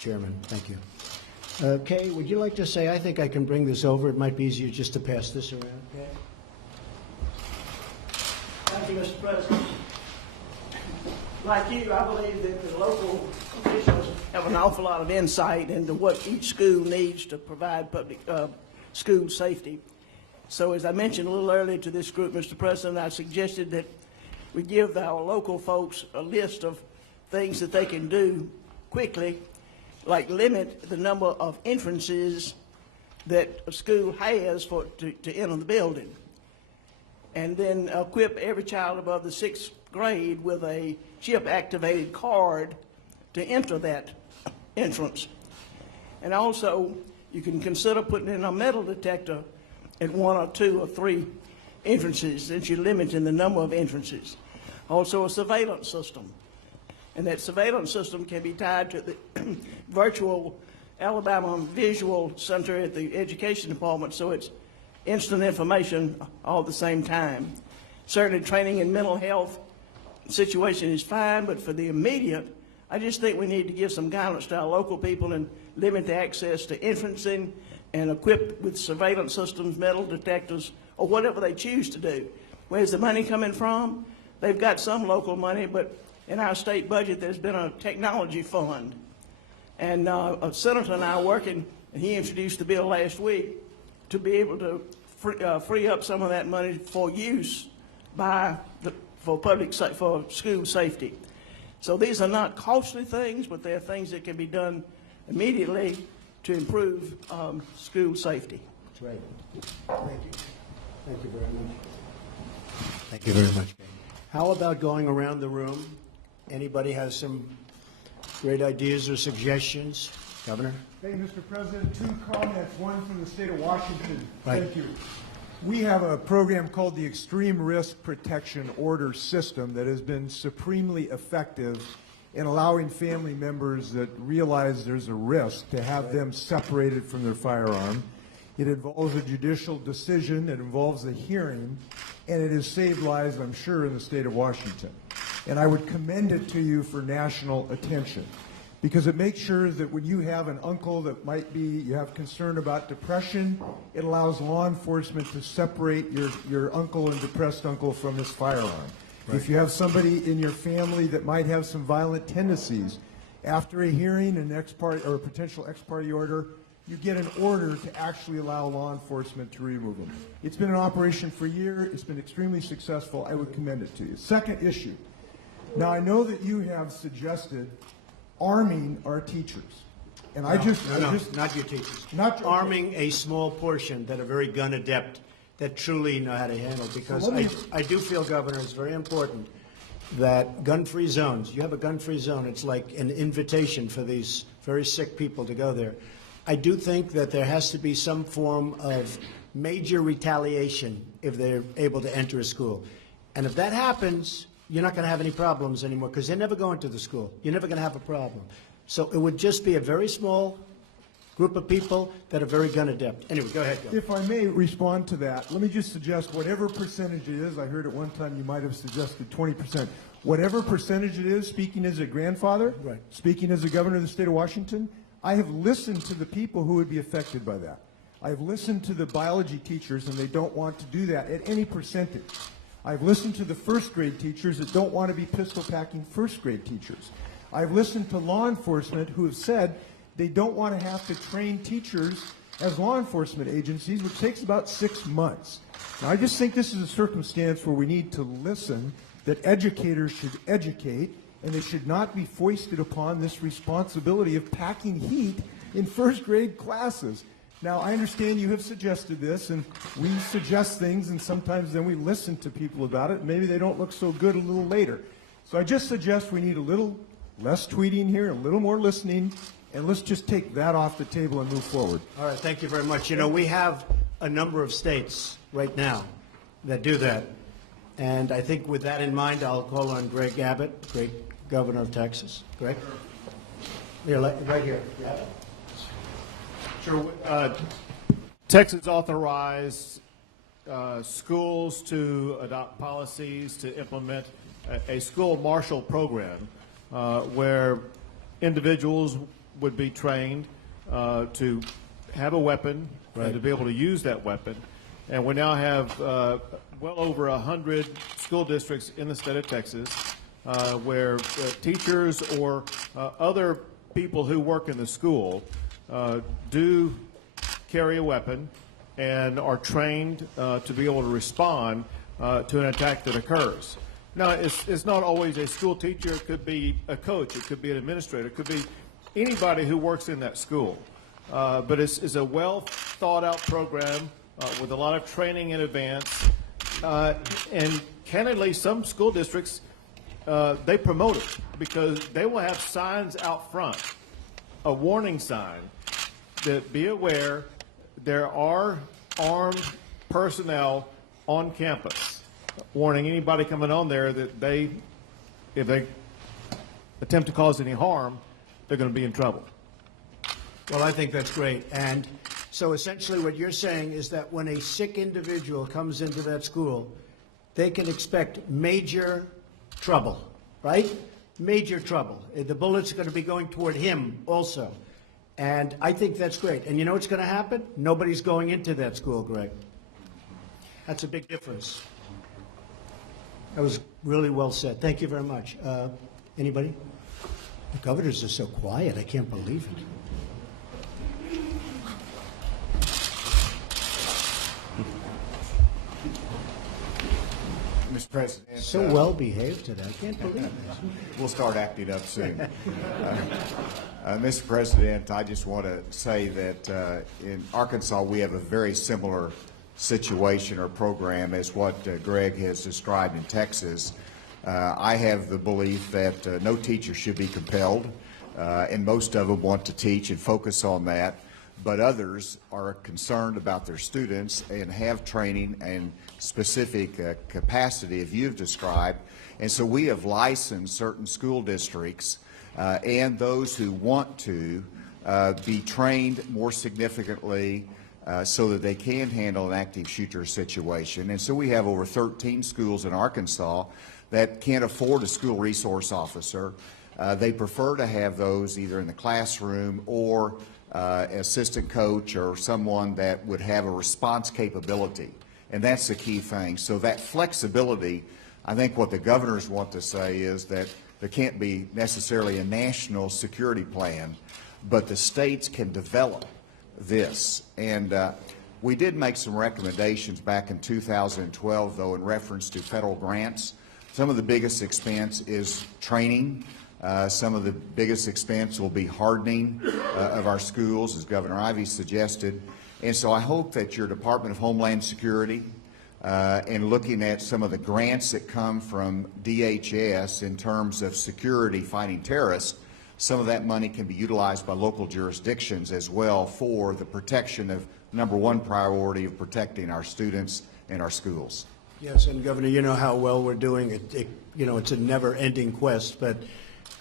chairman. Thank you. Kay, would you like to say, I think I can bring this over. It might be easier just to pass this around. Kay? Thank you, Mr. President. Like you, I believe that the local officials have an awful lot of insight into what each school needs to provide public school safety. So as I mentioned a little earlier to this group, Mr. President, I suggested that we give our local folks a list of things that they can do quickly, like limit the number of entrances that a school has to enter the building, and then equip every child above the 6th grade with a chip-activated card to enter that entrance. And also, you can consider putting in a metal detector at 1 or 2 or 3 entrances, since you're limiting the number of entrances. Also, a surveillance system. And that surveillance system can be tied to the virtual Alabama Visual Center at the Education Department, so it's instant information all at the same time. Certainly, training in mental health situation is fine, but for the immediate, I just think we need to give some guidance to our local people and limit the access to entrancing and equip with surveillance systems, metal detectors, or whatever they choose to do. Where's the money coming from? They've got some local money, but in our state budget, there's been a technology fund. And a senator and I are working, and he introduced the bill last week to be able to free up some of that money for use for school safety. So these are not costly things, but they're things that can be done immediately to improve school safety. That's right. Thank you. Thank you very much. Thank you very much. How about going around the room? Anybody has some great ideas or suggestions? Governor? Thank you, Mr. President. 2 comments, one from the state of Washington. Right. Thank you. We have a program called the Extreme Risk Protection Order System that has been supremely effective in allowing family members that realize there's a risk to have them separated from their firearm. It involves a judicial decision, it involves a hearing, and it has saved lives, I'm sure, in the state of Washington. And I would commend it to you for national attention, because it makes sure that when you have an uncle that you have concern about depression, it allows law enforcement to separate your uncle and depressed uncle from his firearm. Right. If you have somebody in your family that might have some violent tendencies, after a hearing, an ex parte or a potential ex parte order, you get an order to actually allow law enforcement to remove them. It's been in operation for a year. It's been extremely successful. I would commend it to you. Second issue. Now, I know that you have suggested arming our teachers. And not your teachers. Not arming a small portion that are very gun adept, that truly know how to handle. Because I do feel, Governor, it's very important that gun-free zones, you have a gun-free zone, it's like an invitation for these very sick people to go there. I do think that there has to be some form of major retaliation if they're able to enter a school. And if that happens, you're not going to have any problems anymore because they're never going to the school. You're never going to have a problem. So it would just be a very small group of people that are very gun adept. Anyway, go ahead, Governor. If I may respond to that, let me just suggest whatever percentage it is, I heard at one time you might have suggested 20%. Whatever percentage it is, speaking as a grandfather, Right. speaking as a governor of the state of Washington, I have listened to the people who would be affected by that. I've listened to the biology teachers, and they don't want to do that at any percentage. I've listened to the first grade teachers that don't want to be pistol packing first grade teachers. I've listened to law enforcement who have said they don't want to have to train teachers as law enforcement agencies, which takes about 6 months. Now, I just think this is a circumstance where we need to listen, that educators should educate, and they should not be foisted upon this responsibility of packing heat in first grade classes. Now, I understand you have suggested this, and we suggest things, and sometimes then we listen to people about it. Maybe they don't look so good a little later. So I just suggest we need a little less tweeting here, a little more listening, and let's just take that off the table and move forward. All right, thank you very much. You know, we have a number of states right now that do that. And I think with that in mind, I'll call on Greg Abbott, great governor of Texas. Greg? Here, right here. Yeah. Sure. Texas authorized schools to adopt policies to implement a school marshal program where individuals would be trained to have a weapon and to be able to use that weapon. And we now have well over 100 school districts in the state of Texas where teachers or other people who work in the school do carry a weapon and are trained to be able to respond to an attack that occurs. Now, it's not always a school teacher. It could be a coach. It could be an administrator. It could be anybody who works in that school. But it's a well-thought-out program with a lot of training in advance. And candidly, some school districts, they promote it because they will have signs out front, a warning sign that be aware there are armed personnel on campus, warning anybody coming on there that if they attempt to cause any harm, they're going to be in trouble. Well, I think that's great. And so essentially what you're saying is that when a sick individual comes into that school, they can expect major trouble, right? Major trouble. The bullets are going to be going toward him also. And I think that's great. And you know what's going to happen? Nobody's going into that school, Greg. That's a big difference. That was really well said. Thank you very much. Anybody? The governors are so quiet. I can't believe it. Mr. President. So well behaved today. I can't believe it. We'll start acting up soon. Mr. President, I just want to say that in Arkansas we have a very similar situation or program as what Greg has described in Texas. I have the belief that no teacher should be compelled, and most of them want to teach and focus on that. But others are concerned about their students and have training and specific capacity, as you've described. And so we have licensed certain school districts and those who want to be trained more significantly so that they can handle an active shooter situation. And so we have over 13 schools in Arkansas that can't afford a school resource officer. They prefer to have those either in the classroom or assistant coach or someone that would have a response capability. And that's the key thing. So that flexibility, I think what the governors want to say is that there can't be necessarily a national security plan, but the states can develop this. And we did make some recommendations back in 2012, though, in reference to federal grants. Some of the biggest expense is training. Some of the biggest expense will be hardening of our schools, as Governor Ivey suggested. And so I hope that your Department of Homeland Security, and looking at some of the grants that come from DHS in terms of security fighting terrorists, some of that money can be utilized by local jurisdictions as well for the protection of number one priority of protecting our students and our schools. Yes, and Governor, you know how well we're doing. It's a never-ending quest, but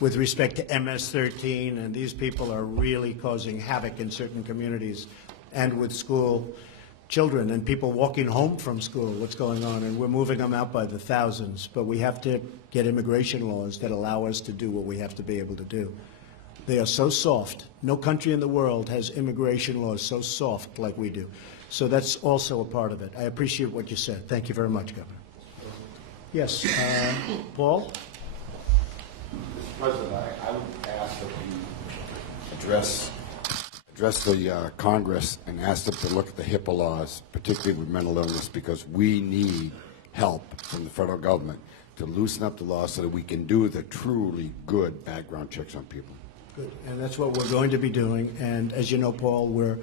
with respect to MS-13, and these people are really causing havoc in certain communities, and with school children and people walking home from school, what's going on, and we're moving them out by the thousands, but we have to get immigration laws that allow us to do what we have to be able to do. They are so soft. No country in the world has immigration laws so soft like we do. So that's also a part of it. I appreciate what you said. Thank you very much, Governor. Yes, Paul? Mr. President, I would ask that you address the Congress and ask them to look at the HIPAA laws, particularly with mental illness, because we need help from the federal government to loosen up the law so that we can do the truly good background checks on people. Good. And that's what we're going to be doing. And as you know, Paul, we're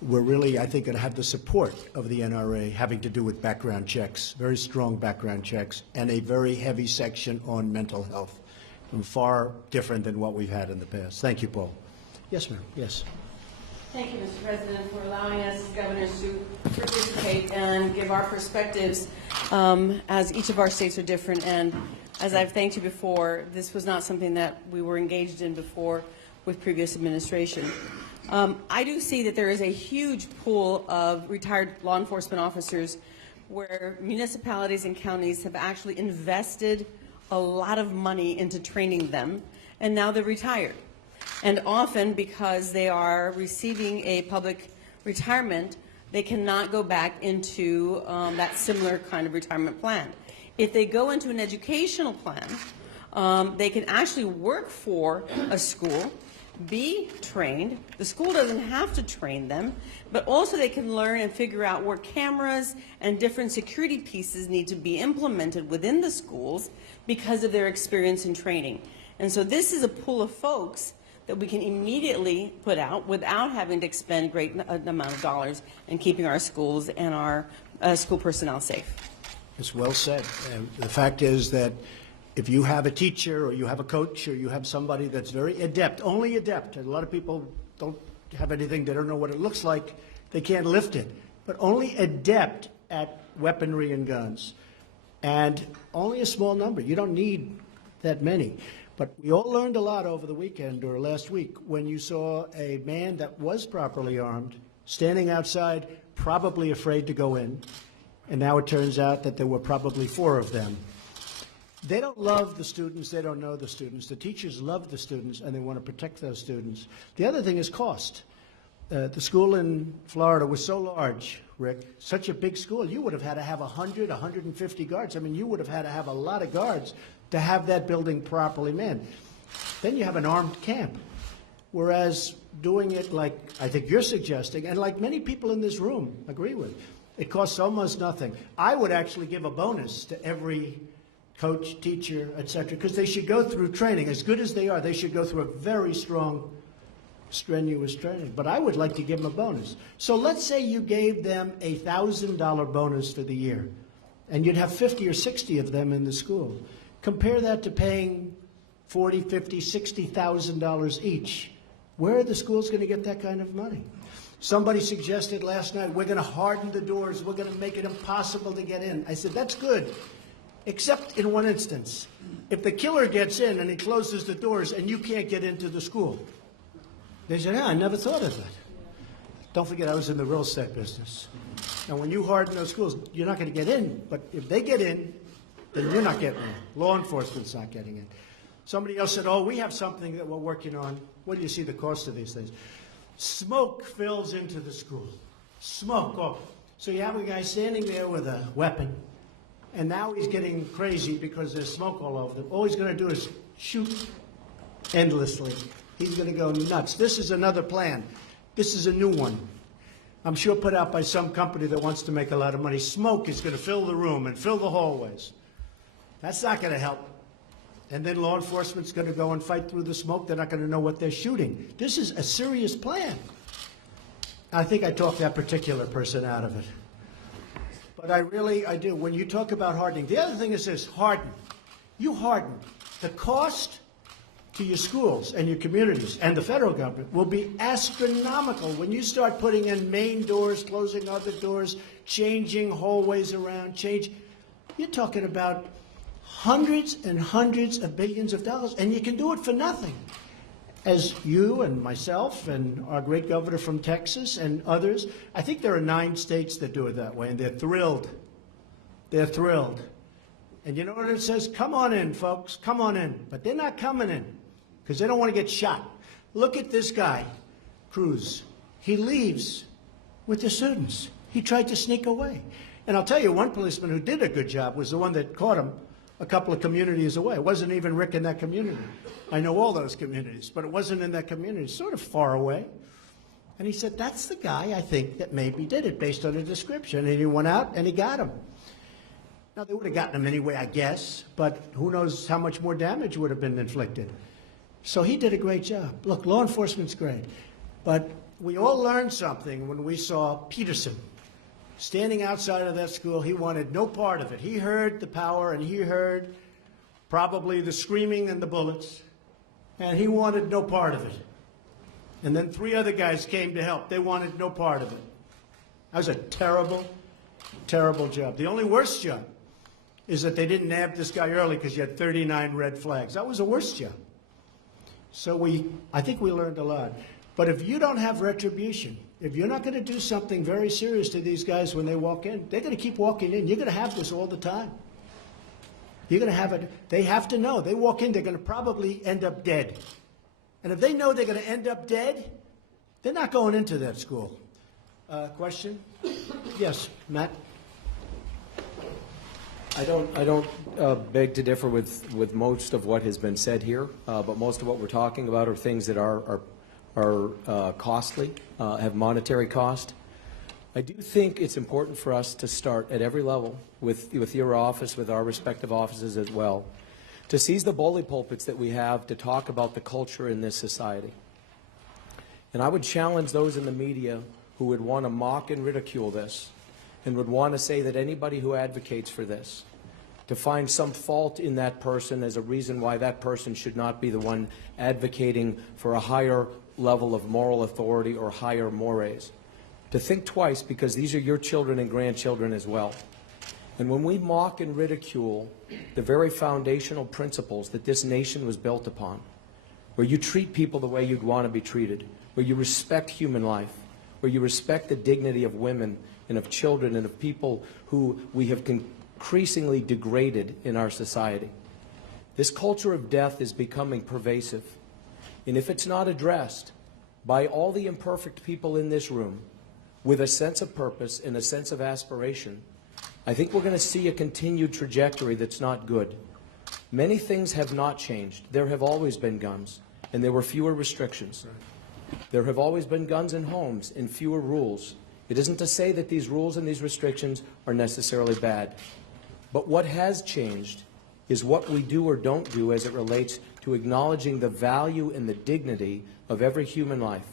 really, I think, going to have the support of the NRA having to do with background checks, very strong background checks, and a very heavy section on mental health, and far different than what we've had in the past. Thank you, Paul. Yes, ma'am. Yes. Thank you, Mr. President, for allowing us, governors, to participate and give our perspectives, as each of our states are different. And as I've thanked you before, this was not something that we were engaged in before with previous administration. I do see that there is a huge pool of retired law enforcement officers where municipalities and counties have actually invested a lot of money into training them, and now they're retired. And often, because they are receiving a public retirement, they cannot go back into that similar kind of retirement plan. If they go into an educational plan, they can actually work for a school, be trained. The school doesn't have to train them, but also they can learn and figure out where cameras and different security pieces need to be implemented within the schools because of their experience and training. And so this is a pool of folks that we can immediately put out without having to expend a great amount of dollars in keeping our schools and our school personnel safe. It's well said. And the fact is that if you have a teacher or you have a coach or you have somebody that's very adept, only adept, and a lot of people don't have anything, they don't know what it looks like, they can't lift it, but only adept at weaponry and guns, and only a small number. You don't need that many. But we all learned a lot over the weekend or last week when you saw a man that was properly armed standing outside, probably afraid to go in, and now it turns out that there were probably 4 of them. They don't love the students. They don't know the students. The teachers love the students, and they want to protect those students. The other thing is cost. The school in Florida was so large, Rick, such a big school, you would have had to have 100, 150 guards. I mean, you would have had to have a lot of guards to have that building properly manned. Then you have an armed camp. Whereas doing it like I think you're suggesting, and like many people in this room agree with, it costs almost nothing. I would actually give a bonus to every coach, teacher, et cetera, because they should go through training. As good as they are, they should go through a very strong, strenuous training. But I would like to give them a bonus. So let's say you gave them a $1,000 bonus for the year, and you'd have 50 or 60 of them in the school. Compare that to paying $40,000, $50,000, $60,000 each. Where are the schools going to get that kind of money? Somebody suggested last night, we're going to harden the doors, we're going to make it impossible to get in. I said, that's good, except in one instance. If the killer gets in and he closes the doors and you can't get into the school. They said, I never thought of that. Don't forget, I was in the real estate business. And when you harden those schools, you're not going to get in. But if they get in, then you're not getting in. Law enforcement's not getting in. Somebody else said, oh, we have something that we're working on. What do you see the cost of these things? Smoke fills into the school. Smoke. Oh. So you have a guy standing there with a weapon, and now he's getting crazy because there's smoke all over them. All he's going to do is shoot endlessly. He's going to go nuts. This is another plan. This is a new one. I'm sure put out by some company that wants to make a lot of money. Smoke is going to fill the room and fill the hallways. That's not going to help. And then law enforcement's going to go and fight through the smoke. They're not going to know what they're shooting. This is a serious plan. I think I talked that particular person out of it. But I do. When you talk about hardening, the other thing is this, harden. You harden. The cost to your schools and your communities and the federal government will be astronomical when you start putting in main doors, closing other doors, changing hallways around, You're talking about hundreds and hundreds of billions of dollars, and you can do it for nothing. As you and myself and our great governor from Texas and others, I think there are 9 states that do it that way, and they're thrilled. They're thrilled. And you know what it says? Come on in, folks, come on in. But they're not coming in because they don't want to get shot. Look at this guy, Cruz. He leaves with the students. He tried to sneak away. And I'll tell you, one policeman who did a good job was the one that caught him a couple of communities away. It wasn't even Rick in that community. I know all those communities, but it wasn't in that community, sort of far away. And he said, that's the guy, I think, that maybe did it based on the description. And he went out and he got him. Now, they would have gotten him anyway, I guess, but who knows how much more damage would have been inflicted. So he did a great job. Look, law enforcement's great. But we all learned something when we saw Peterson standing outside of that school. He wanted no part of it. He heard the power, and he heard probably the screaming and the bullets, and he wanted no part of it. And then 3 other guys came to help. They wanted no part of it. That was a terrible, terrible job. The only worst job is that they didn't nab this guy early because you had 39 red flags. That was the worst job. So I think we learned a lot. But if you don't have retribution, if you're not going to do something very serious to these guys when they walk in, they're going to keep walking in. You're going to have this all the time. You're going to have it. They have to know. They walk in, they're going to probably end up dead. And if they know they're going to end up dead, they're not going into that school. Question? Yes, Matt? I don't beg to differ with most of what has been said here, but most of what we're talking about are things that are costly, have monetary cost. I do think it's important for us to start at every level with your office, with our respective offices as well, to seize the bully pulpits that we have to talk about the culture in this society. And I would challenge those in the media who would want to mock and ridicule this and would want to say that anybody who advocates for this, to find some fault in that person as a reason why that person should not be the one advocating for a higher level of moral authority or higher mores. To think twice, because these are your children and grandchildren as well. And when we mock and ridicule the very foundational principles that this nation was built upon, where you treat people the way you'd want to be treated, where you respect human life, where you respect the dignity of women and of children and of people who we have increasingly degraded in our society. This culture of death is becoming pervasive. And if it's not addressed by all the imperfect people in this room with a sense of purpose and a sense of aspiration, I think we're going to see a continued trajectory that's not good. Many things have not changed. There have always been guns, and there were fewer restrictions. There have always been guns in homes and fewer rules. It isn't to say that these rules and these restrictions are necessarily bad. But what has changed is what we do or don't do as it relates to acknowledging the value and the dignity of every human life.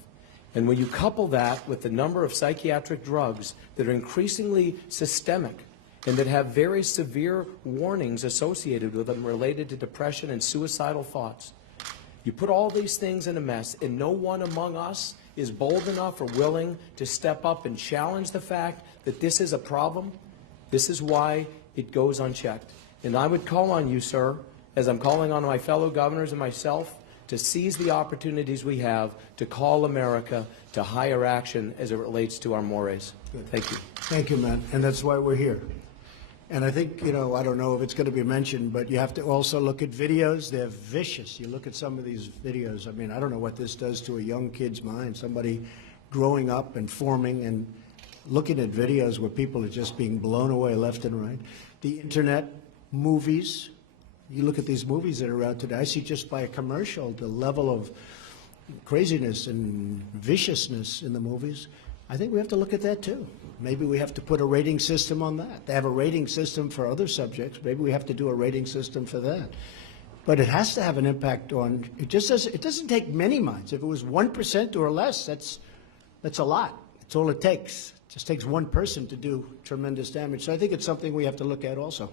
And when you couple that with the number of psychiatric drugs that are increasingly systemic and that have very severe warnings associated with them related to depression and suicidal thoughts, you put all these things in a mess, and no one among us is bold enough or willing to step up and challenge the fact that this is a problem. This is why it goes unchecked. And I would call on you, sir, as I'm calling on my fellow governors and myself, to seize the opportunities we have to call America to higher action as it relates to our mores. Thank you. Thank you, Matt. And that's why we're here. And I think, I don't know if it's going to be mentioned, but you have to also look at videos. They're vicious. You look at some of these videos. I mean, I don't know what this does to a young kid's mind, somebody growing up and forming and looking at videos where people are just being blown away left and right. The internet, movies. You look at these movies that are out today. I see just by a commercial the level of craziness and viciousness in the movies. I think we have to look at that too. Maybe we have to put a rating system on that. They have a rating system for other subjects. Maybe we have to do a rating system for that. But it has to have an impact on, it doesn't take many minds. If it was 1% or less, that's a lot. It's all it takes. It just takes one person to do tremendous damage. So I think it's something we have to look at also.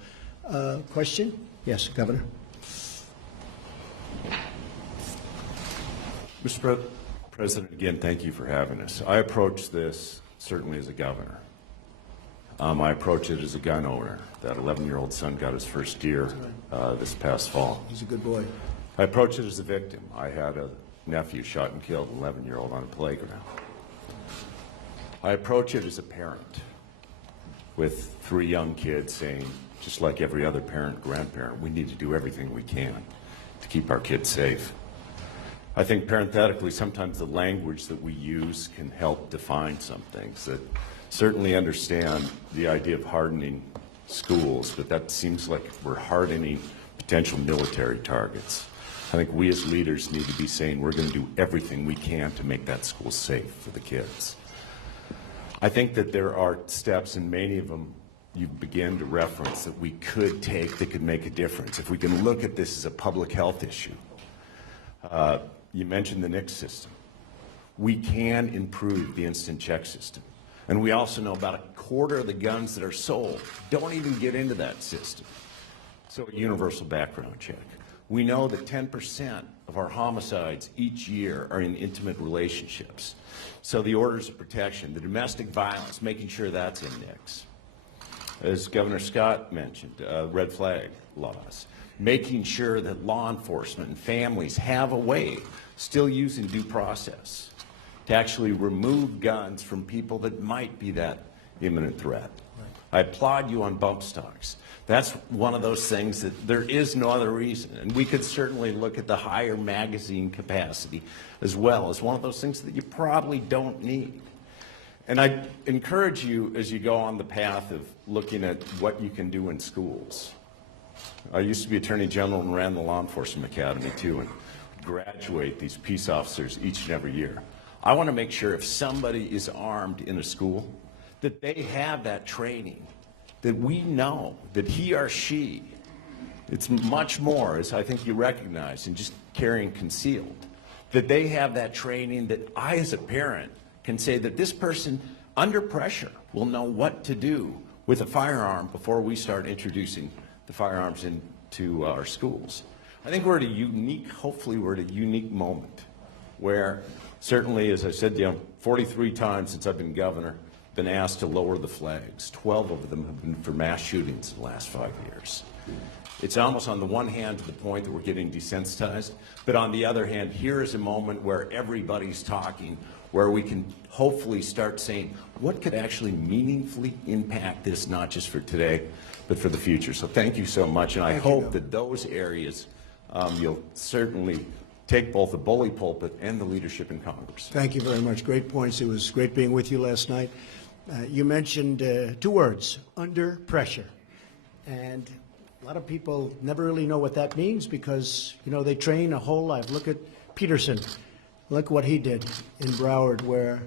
Question? Yes, Governor. Mr. President, again, thank you for having us. I approach this certainly as a governor. I approach it as a gun owner. That 11-year-old son got his first deer this past fall. He's a good boy. I approach it as a victim. I had a nephew shot and killed, an 11-year-old on a playground. I approach it as a parent with 3 young kids saying, just like every other parent, grandparent, we need to do everything we can to keep our kids safe. I think parenthetically, sometimes the language that we use can help define some things. That certainly understand the idea of hardening schools, but that seems like we're hardening potential military targets. I think we as leaders need to be saying we're going to do everything we can to make that school safe for the kids. I think that there are steps, and many of them you begin to reference, that we could take that could make a difference. If we can look at this as a public health issue. You mentioned the NICS system. We can improve the instant check system. And we also know about a quarter of the guns that are sold don't even get into that system. So a universal background check. We know that 10% of our homicides each year are in intimate relationships. So the orders of protection, the domestic violence, making sure that's in NICS. As Governor Scott mentioned, red flag laws. Making sure that law enforcement and families have a way, still using due process, to actually remove guns from people that might be that imminent threat. Right. I applaud you on bump stocks. That's one of those things that there is no other reason. And we could certainly look at the higher magazine capacity as well as one of those things that you probably don't need. And I encourage you as you go on the path of looking at what you can do in schools. I used to be Attorney General and ran the Law Enforcement Academy too, and graduate these peace officers each and every year. I want to make sure if somebody is armed in a school, that they have that training, that we know that he or she, it's much more, as I think you recognize, than just carrying concealed, that they have that training that I as a parent can say that this person under pressure will know what to do with a firearm before we start introducing the firearms into our schools. I think we're at a unique, hopefully we're at a unique moment where certainly, as I said, 43 times since I've been governor, been asked to lower the flags. 12 of them have been for mass shootings in the last 5 years. It's almost on the one hand to the point that we're getting desensitized, but on the other hand, here is a moment where everybody's talking, where we can hopefully start saying, what could actually meaningfully impact this, not just for today, but for the future. So thank you so much, and I hope that those areas you'll certainly take both the bully pulpit and the leadership in Congress. Thank you very much. Great points. It was great being with you last night. You mentioned 2 words, under pressure. And a lot of people never really know what that means because, you know, they train a whole life. Look at Peterson. Look what he did in Broward, where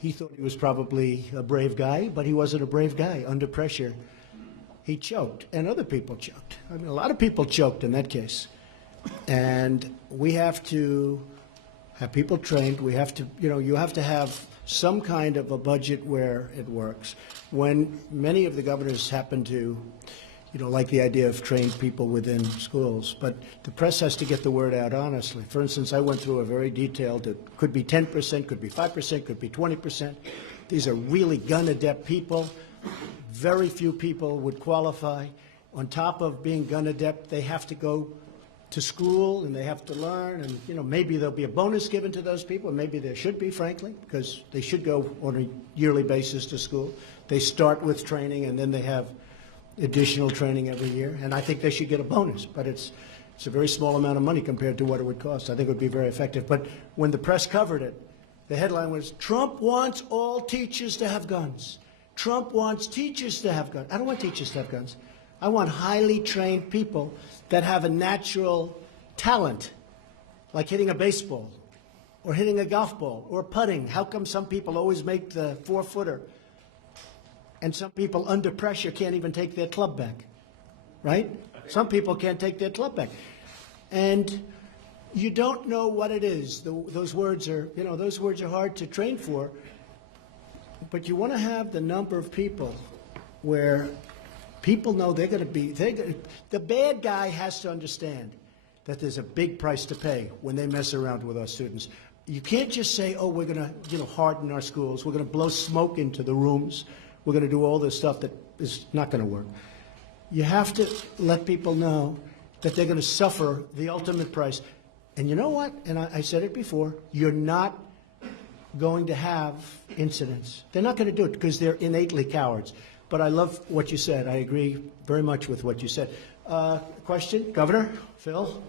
he thought he was probably a brave guy, but he wasn't a brave guy. Under pressure, he choked, and other people choked. I mean, a lot of people choked in that case. And we have to have people trained. We have to, you know, you have to have some kind of a budget where it works. When many of the governors happen to, you know, like the idea of trained people within schools, but the press has to get the word out honestly. For instance, I went through a very detailed, it could be 10%, could be 5%, could be 20%. These are really gun-adept people. Very few people would qualify. On top of being gun-adept, they have to go to school and they have to learn, and you know, maybe there'll be a bonus given to those people, and maybe there should be, frankly, because they should go on a yearly basis to school. They start with training and then they have additional training every year, and I think they should get a bonus, but it's a very small amount of money compared to what it would cost. I think it would be very effective. But when the press covered it, the headline was, Trump wants all teachers to have guns. Trump wants teachers to have guns. I don't want teachers to have guns. I want highly trained people that have a natural talent, like hitting a baseball or hitting a golf ball or putting. How come some people always make the 4-footer and some people under pressure can't even take their club back, right? Some people can't take their club back. And you don't know what it is. Those words are, you know, those words are hard to train for. but you want to have the number of people where people know they're going to be, the bad guy has to understand that there's a big price to pay when they mess around with our students. You can't just say, oh, we're going to, harden our schools. We're going to blow smoke into the rooms. We're going to do all this stuff that is not going to work. You have to let people know that they're going to suffer the ultimate price. And you know what? And I said it before, you're not going to have incidents. They're not going to do it because they're innately cowards. But I love what you said. I agree very much with what you said. Question? Governor? Phil?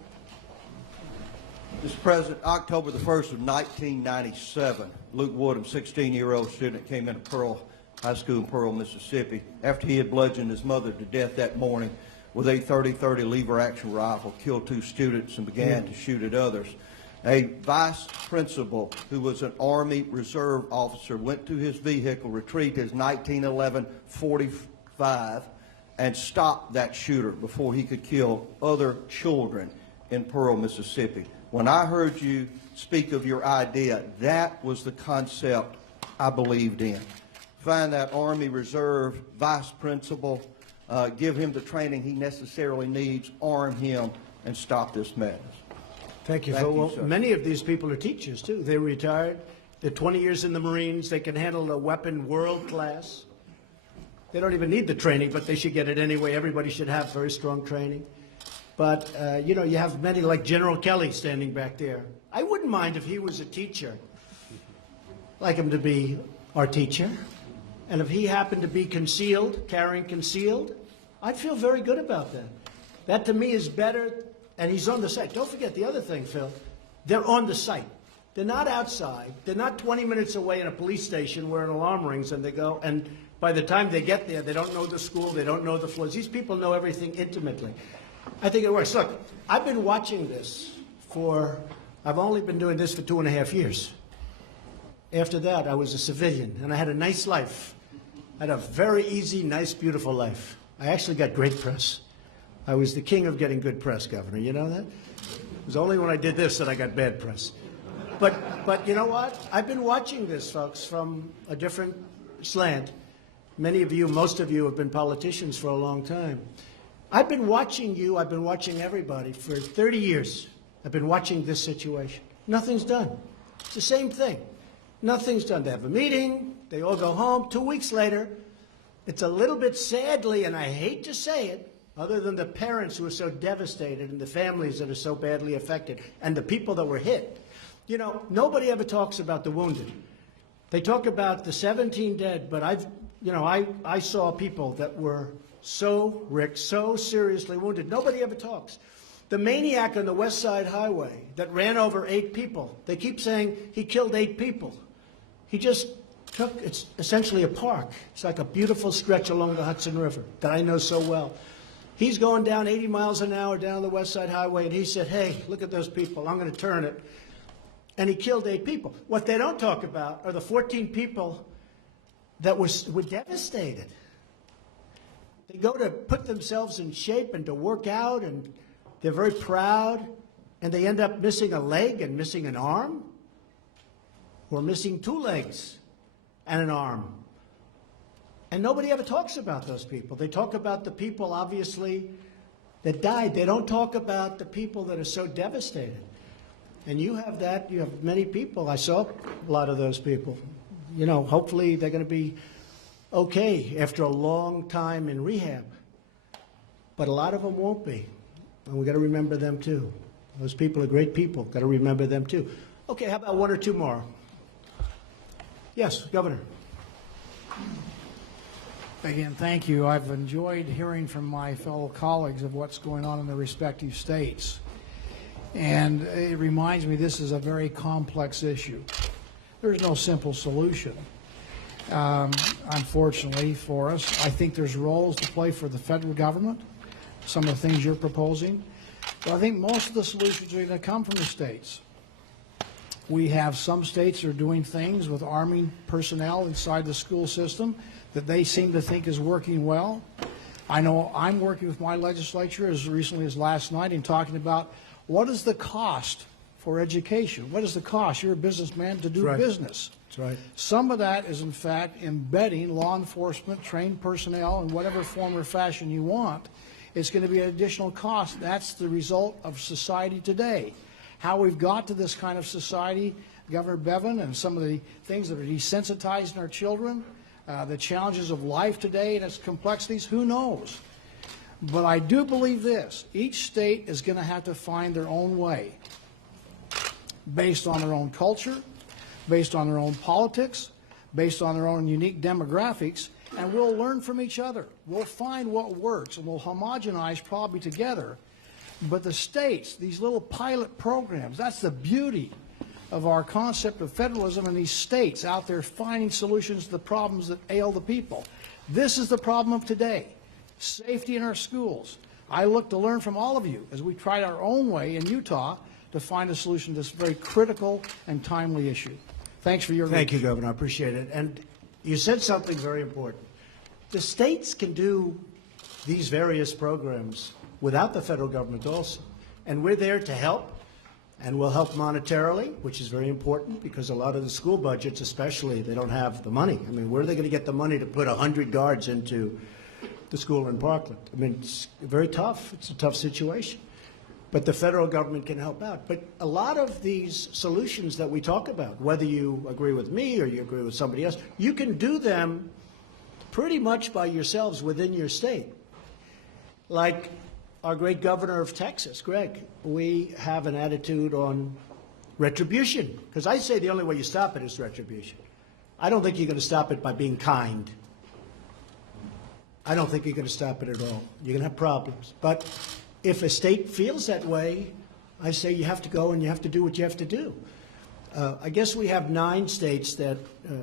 Mr. President, October the 1st of 1997, Luke Woodham, 16-year-old student, came into Pearl High School in Pearl, Mississippi, after he had bludgeoned his mother to death that morning with a .30-30 lever-action rifle, killed 2 students, and began to shoot at others. A vice principal, who was an Army Reserve officer, went to his vehicle, retrieved his 1911 .45, and stopped that shooter before he could kill other children in Pearl, Mississippi. When I heard you speak of your idea, that was the concept I believed in. Find that Army Reserve vice principal, give him the training he necessarily needs, arm him, and stop this madness. Thank you, Phil. Well, many of these people are teachers, too. They're retired. They're 20 years in the Marines. They can handle a weapon world class. They don't even need the training, but they should get it anyway. Everybody should have very strong training. But, you have many like General Kelly standing back there. I wouldn't mind if he was a teacher. I'd like him to be our teacher. And if he happened to be concealed, carrying concealed, I'd feel very good about that. That, to me, is better. And he's on the site. Don't forget the other thing, Phil. They're on the site. They're not outside. They're not 20 minutes away in a police station where an alarm rings and they go. And by the time they get there, they don't know the school. They don't know the floors. These people know everything intimately. I think it works. Look, I've been watching this I've only been doing this for 2.5 years. After that, I was a civilian, and I had a nice life. I had a very easy, nice, beautiful life. I actually got great press. I was the king of getting good press, Governor. You know that? It was only when I did this that I got bad press. But you know what? I've been watching this, folks, from a different slant. Many of you, most of you, have been politicians for a long time. I've been watching you, I've been watching everybody for 30 years. I've been watching this situation. Nothing's done. It's the same thing. Nothing's done. They have a meeting, they all go home. 2 weeks later, it's a little bit sadly, and I hate to say it, other than the parents who are so devastated and the families that are so badly affected and the people that were hit. Nobody ever talks about the wounded. They talk about the 17 dead, but I saw people that were so seriously wounded. Nobody ever talks. The maniac on the West Side Highway that ran over 8 people, they keep saying he killed 8 people. He just it's essentially a park. It's like a beautiful stretch along the Hudson River that I know so well. He's going down 80 miles an hour down the West Side Highway, and he said, hey, look at those people. I'm going to turn it. And he killed 8 people. What they don't talk about are the 14 people that were devastated. They go to put themselves in shape and to work out, and they're very proud, and they end up missing a leg and missing an arm, or missing 2 legs and an arm. And nobody ever talks about those people. They talk about the people, obviously, that died. They don't talk about the people that are so devastated. And you have that. You have many people. I saw a lot of those people. Hopefully they're going to be okay after a long time in rehab. But a lot of them won't be. And we've got to remember them, too. Those people are great people. Got to remember them, too. Okay, how about 1 or 2 more? Yes, Governor. Again, thank you. I've enjoyed hearing from my fellow colleagues of what's going on in their respective states. And it reminds me this is a very complex issue. There's no simple solution. Unfortunately for us, I think there's roles to play for the federal government, some of the things you're proposing. But I think most of the solutions are going to come from the states. We have some states that are doing things with arming personnel inside the school system that they seem to think is working well. I know I'm working with my legislature as recently as last night in talking about what is the cost for education. What is the cost? You're a businessman to do That's right. business. That's right. Some of that is, in fact, embedding law enforcement, trained personnel in whatever form or fashion you want. It's going to be an additional cost. That's the result of society today. How we've got to this kind of society, Governor Bevin, and some of the things that are desensitizing our children, the challenges of life today and its complexities, who knows? But I do believe this. Each state is going to have to find their own way based on their own culture, based on their own politics, based on their own unique demographics, and we'll learn from each other. We'll find what works, and we'll homogenize probably together. But the states, these little pilot programs, that's the beauty of our concept of federalism, and these states out there finding solutions to the problems that ail the people. This is the problem of today. Safety in our schools. I look to learn from all of you as we tried our own way in Utah to find a solution to this very critical and timely issue. Thanks for your Thank you, leadership. Governor. I appreciate it. And you said something very important. The states can do these various programs without the federal government also. And we're there to help, and we'll help monetarily, which is very important because a lot of the school budgets especially, they don't have the money. I mean, where are they going to get the money to put 100 guards into the school in Parkland? I mean, it's very tough. It's a tough situation. But the federal government can help out. But a lot of these solutions that we talk about, whether you agree with me or you agree with somebody else, you can do them pretty much by yourselves within your state. Like our great governor of Texas, Greg, we have an attitude on retribution. Because I say the only way you stop it is retribution. I don't think you're going to stop it by being kind. I don't think you're going to stop it at all. You're going to have problems. But if a state feels that way, I say you have to go and you have to do what you have to do. I guess we have 9 states that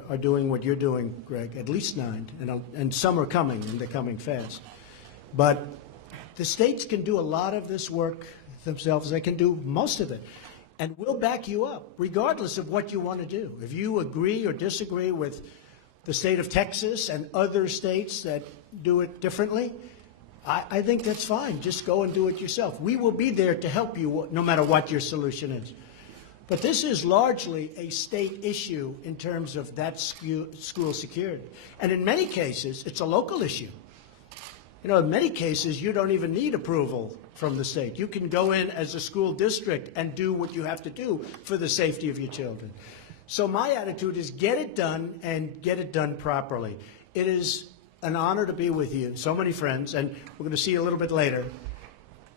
are doing what you're doing, Greg, at least 9, and some are coming, and they're coming fast. But the states can do a lot of this work themselves. They can do most of it. And we'll back you up, regardless of what you want to do. If you agree or disagree with the state of Texas and other states that do it differently, I think that's fine. Just go and do it yourself. We will be there to help you no matter what your solution is. But this is largely a state issue in terms of that school security. And in many cases, it's a local issue. You know, in many cases, you don't even need approval from the state. You can go in as a school district and do what you have to do for the safety of your children. So my attitude is get it done and get it done properly. It is an honor to be with you, so many friends, and we're going to see you a little bit later.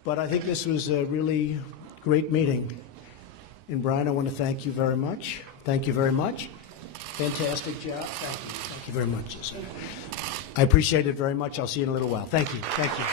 But I think this was a really great meeting. And Brian, I want to thank you very much. Thank you very much. Fantastic job. Thank you. Thank you very much. I appreciate it very much. I'll see you in a little while. Thank you. Thank you.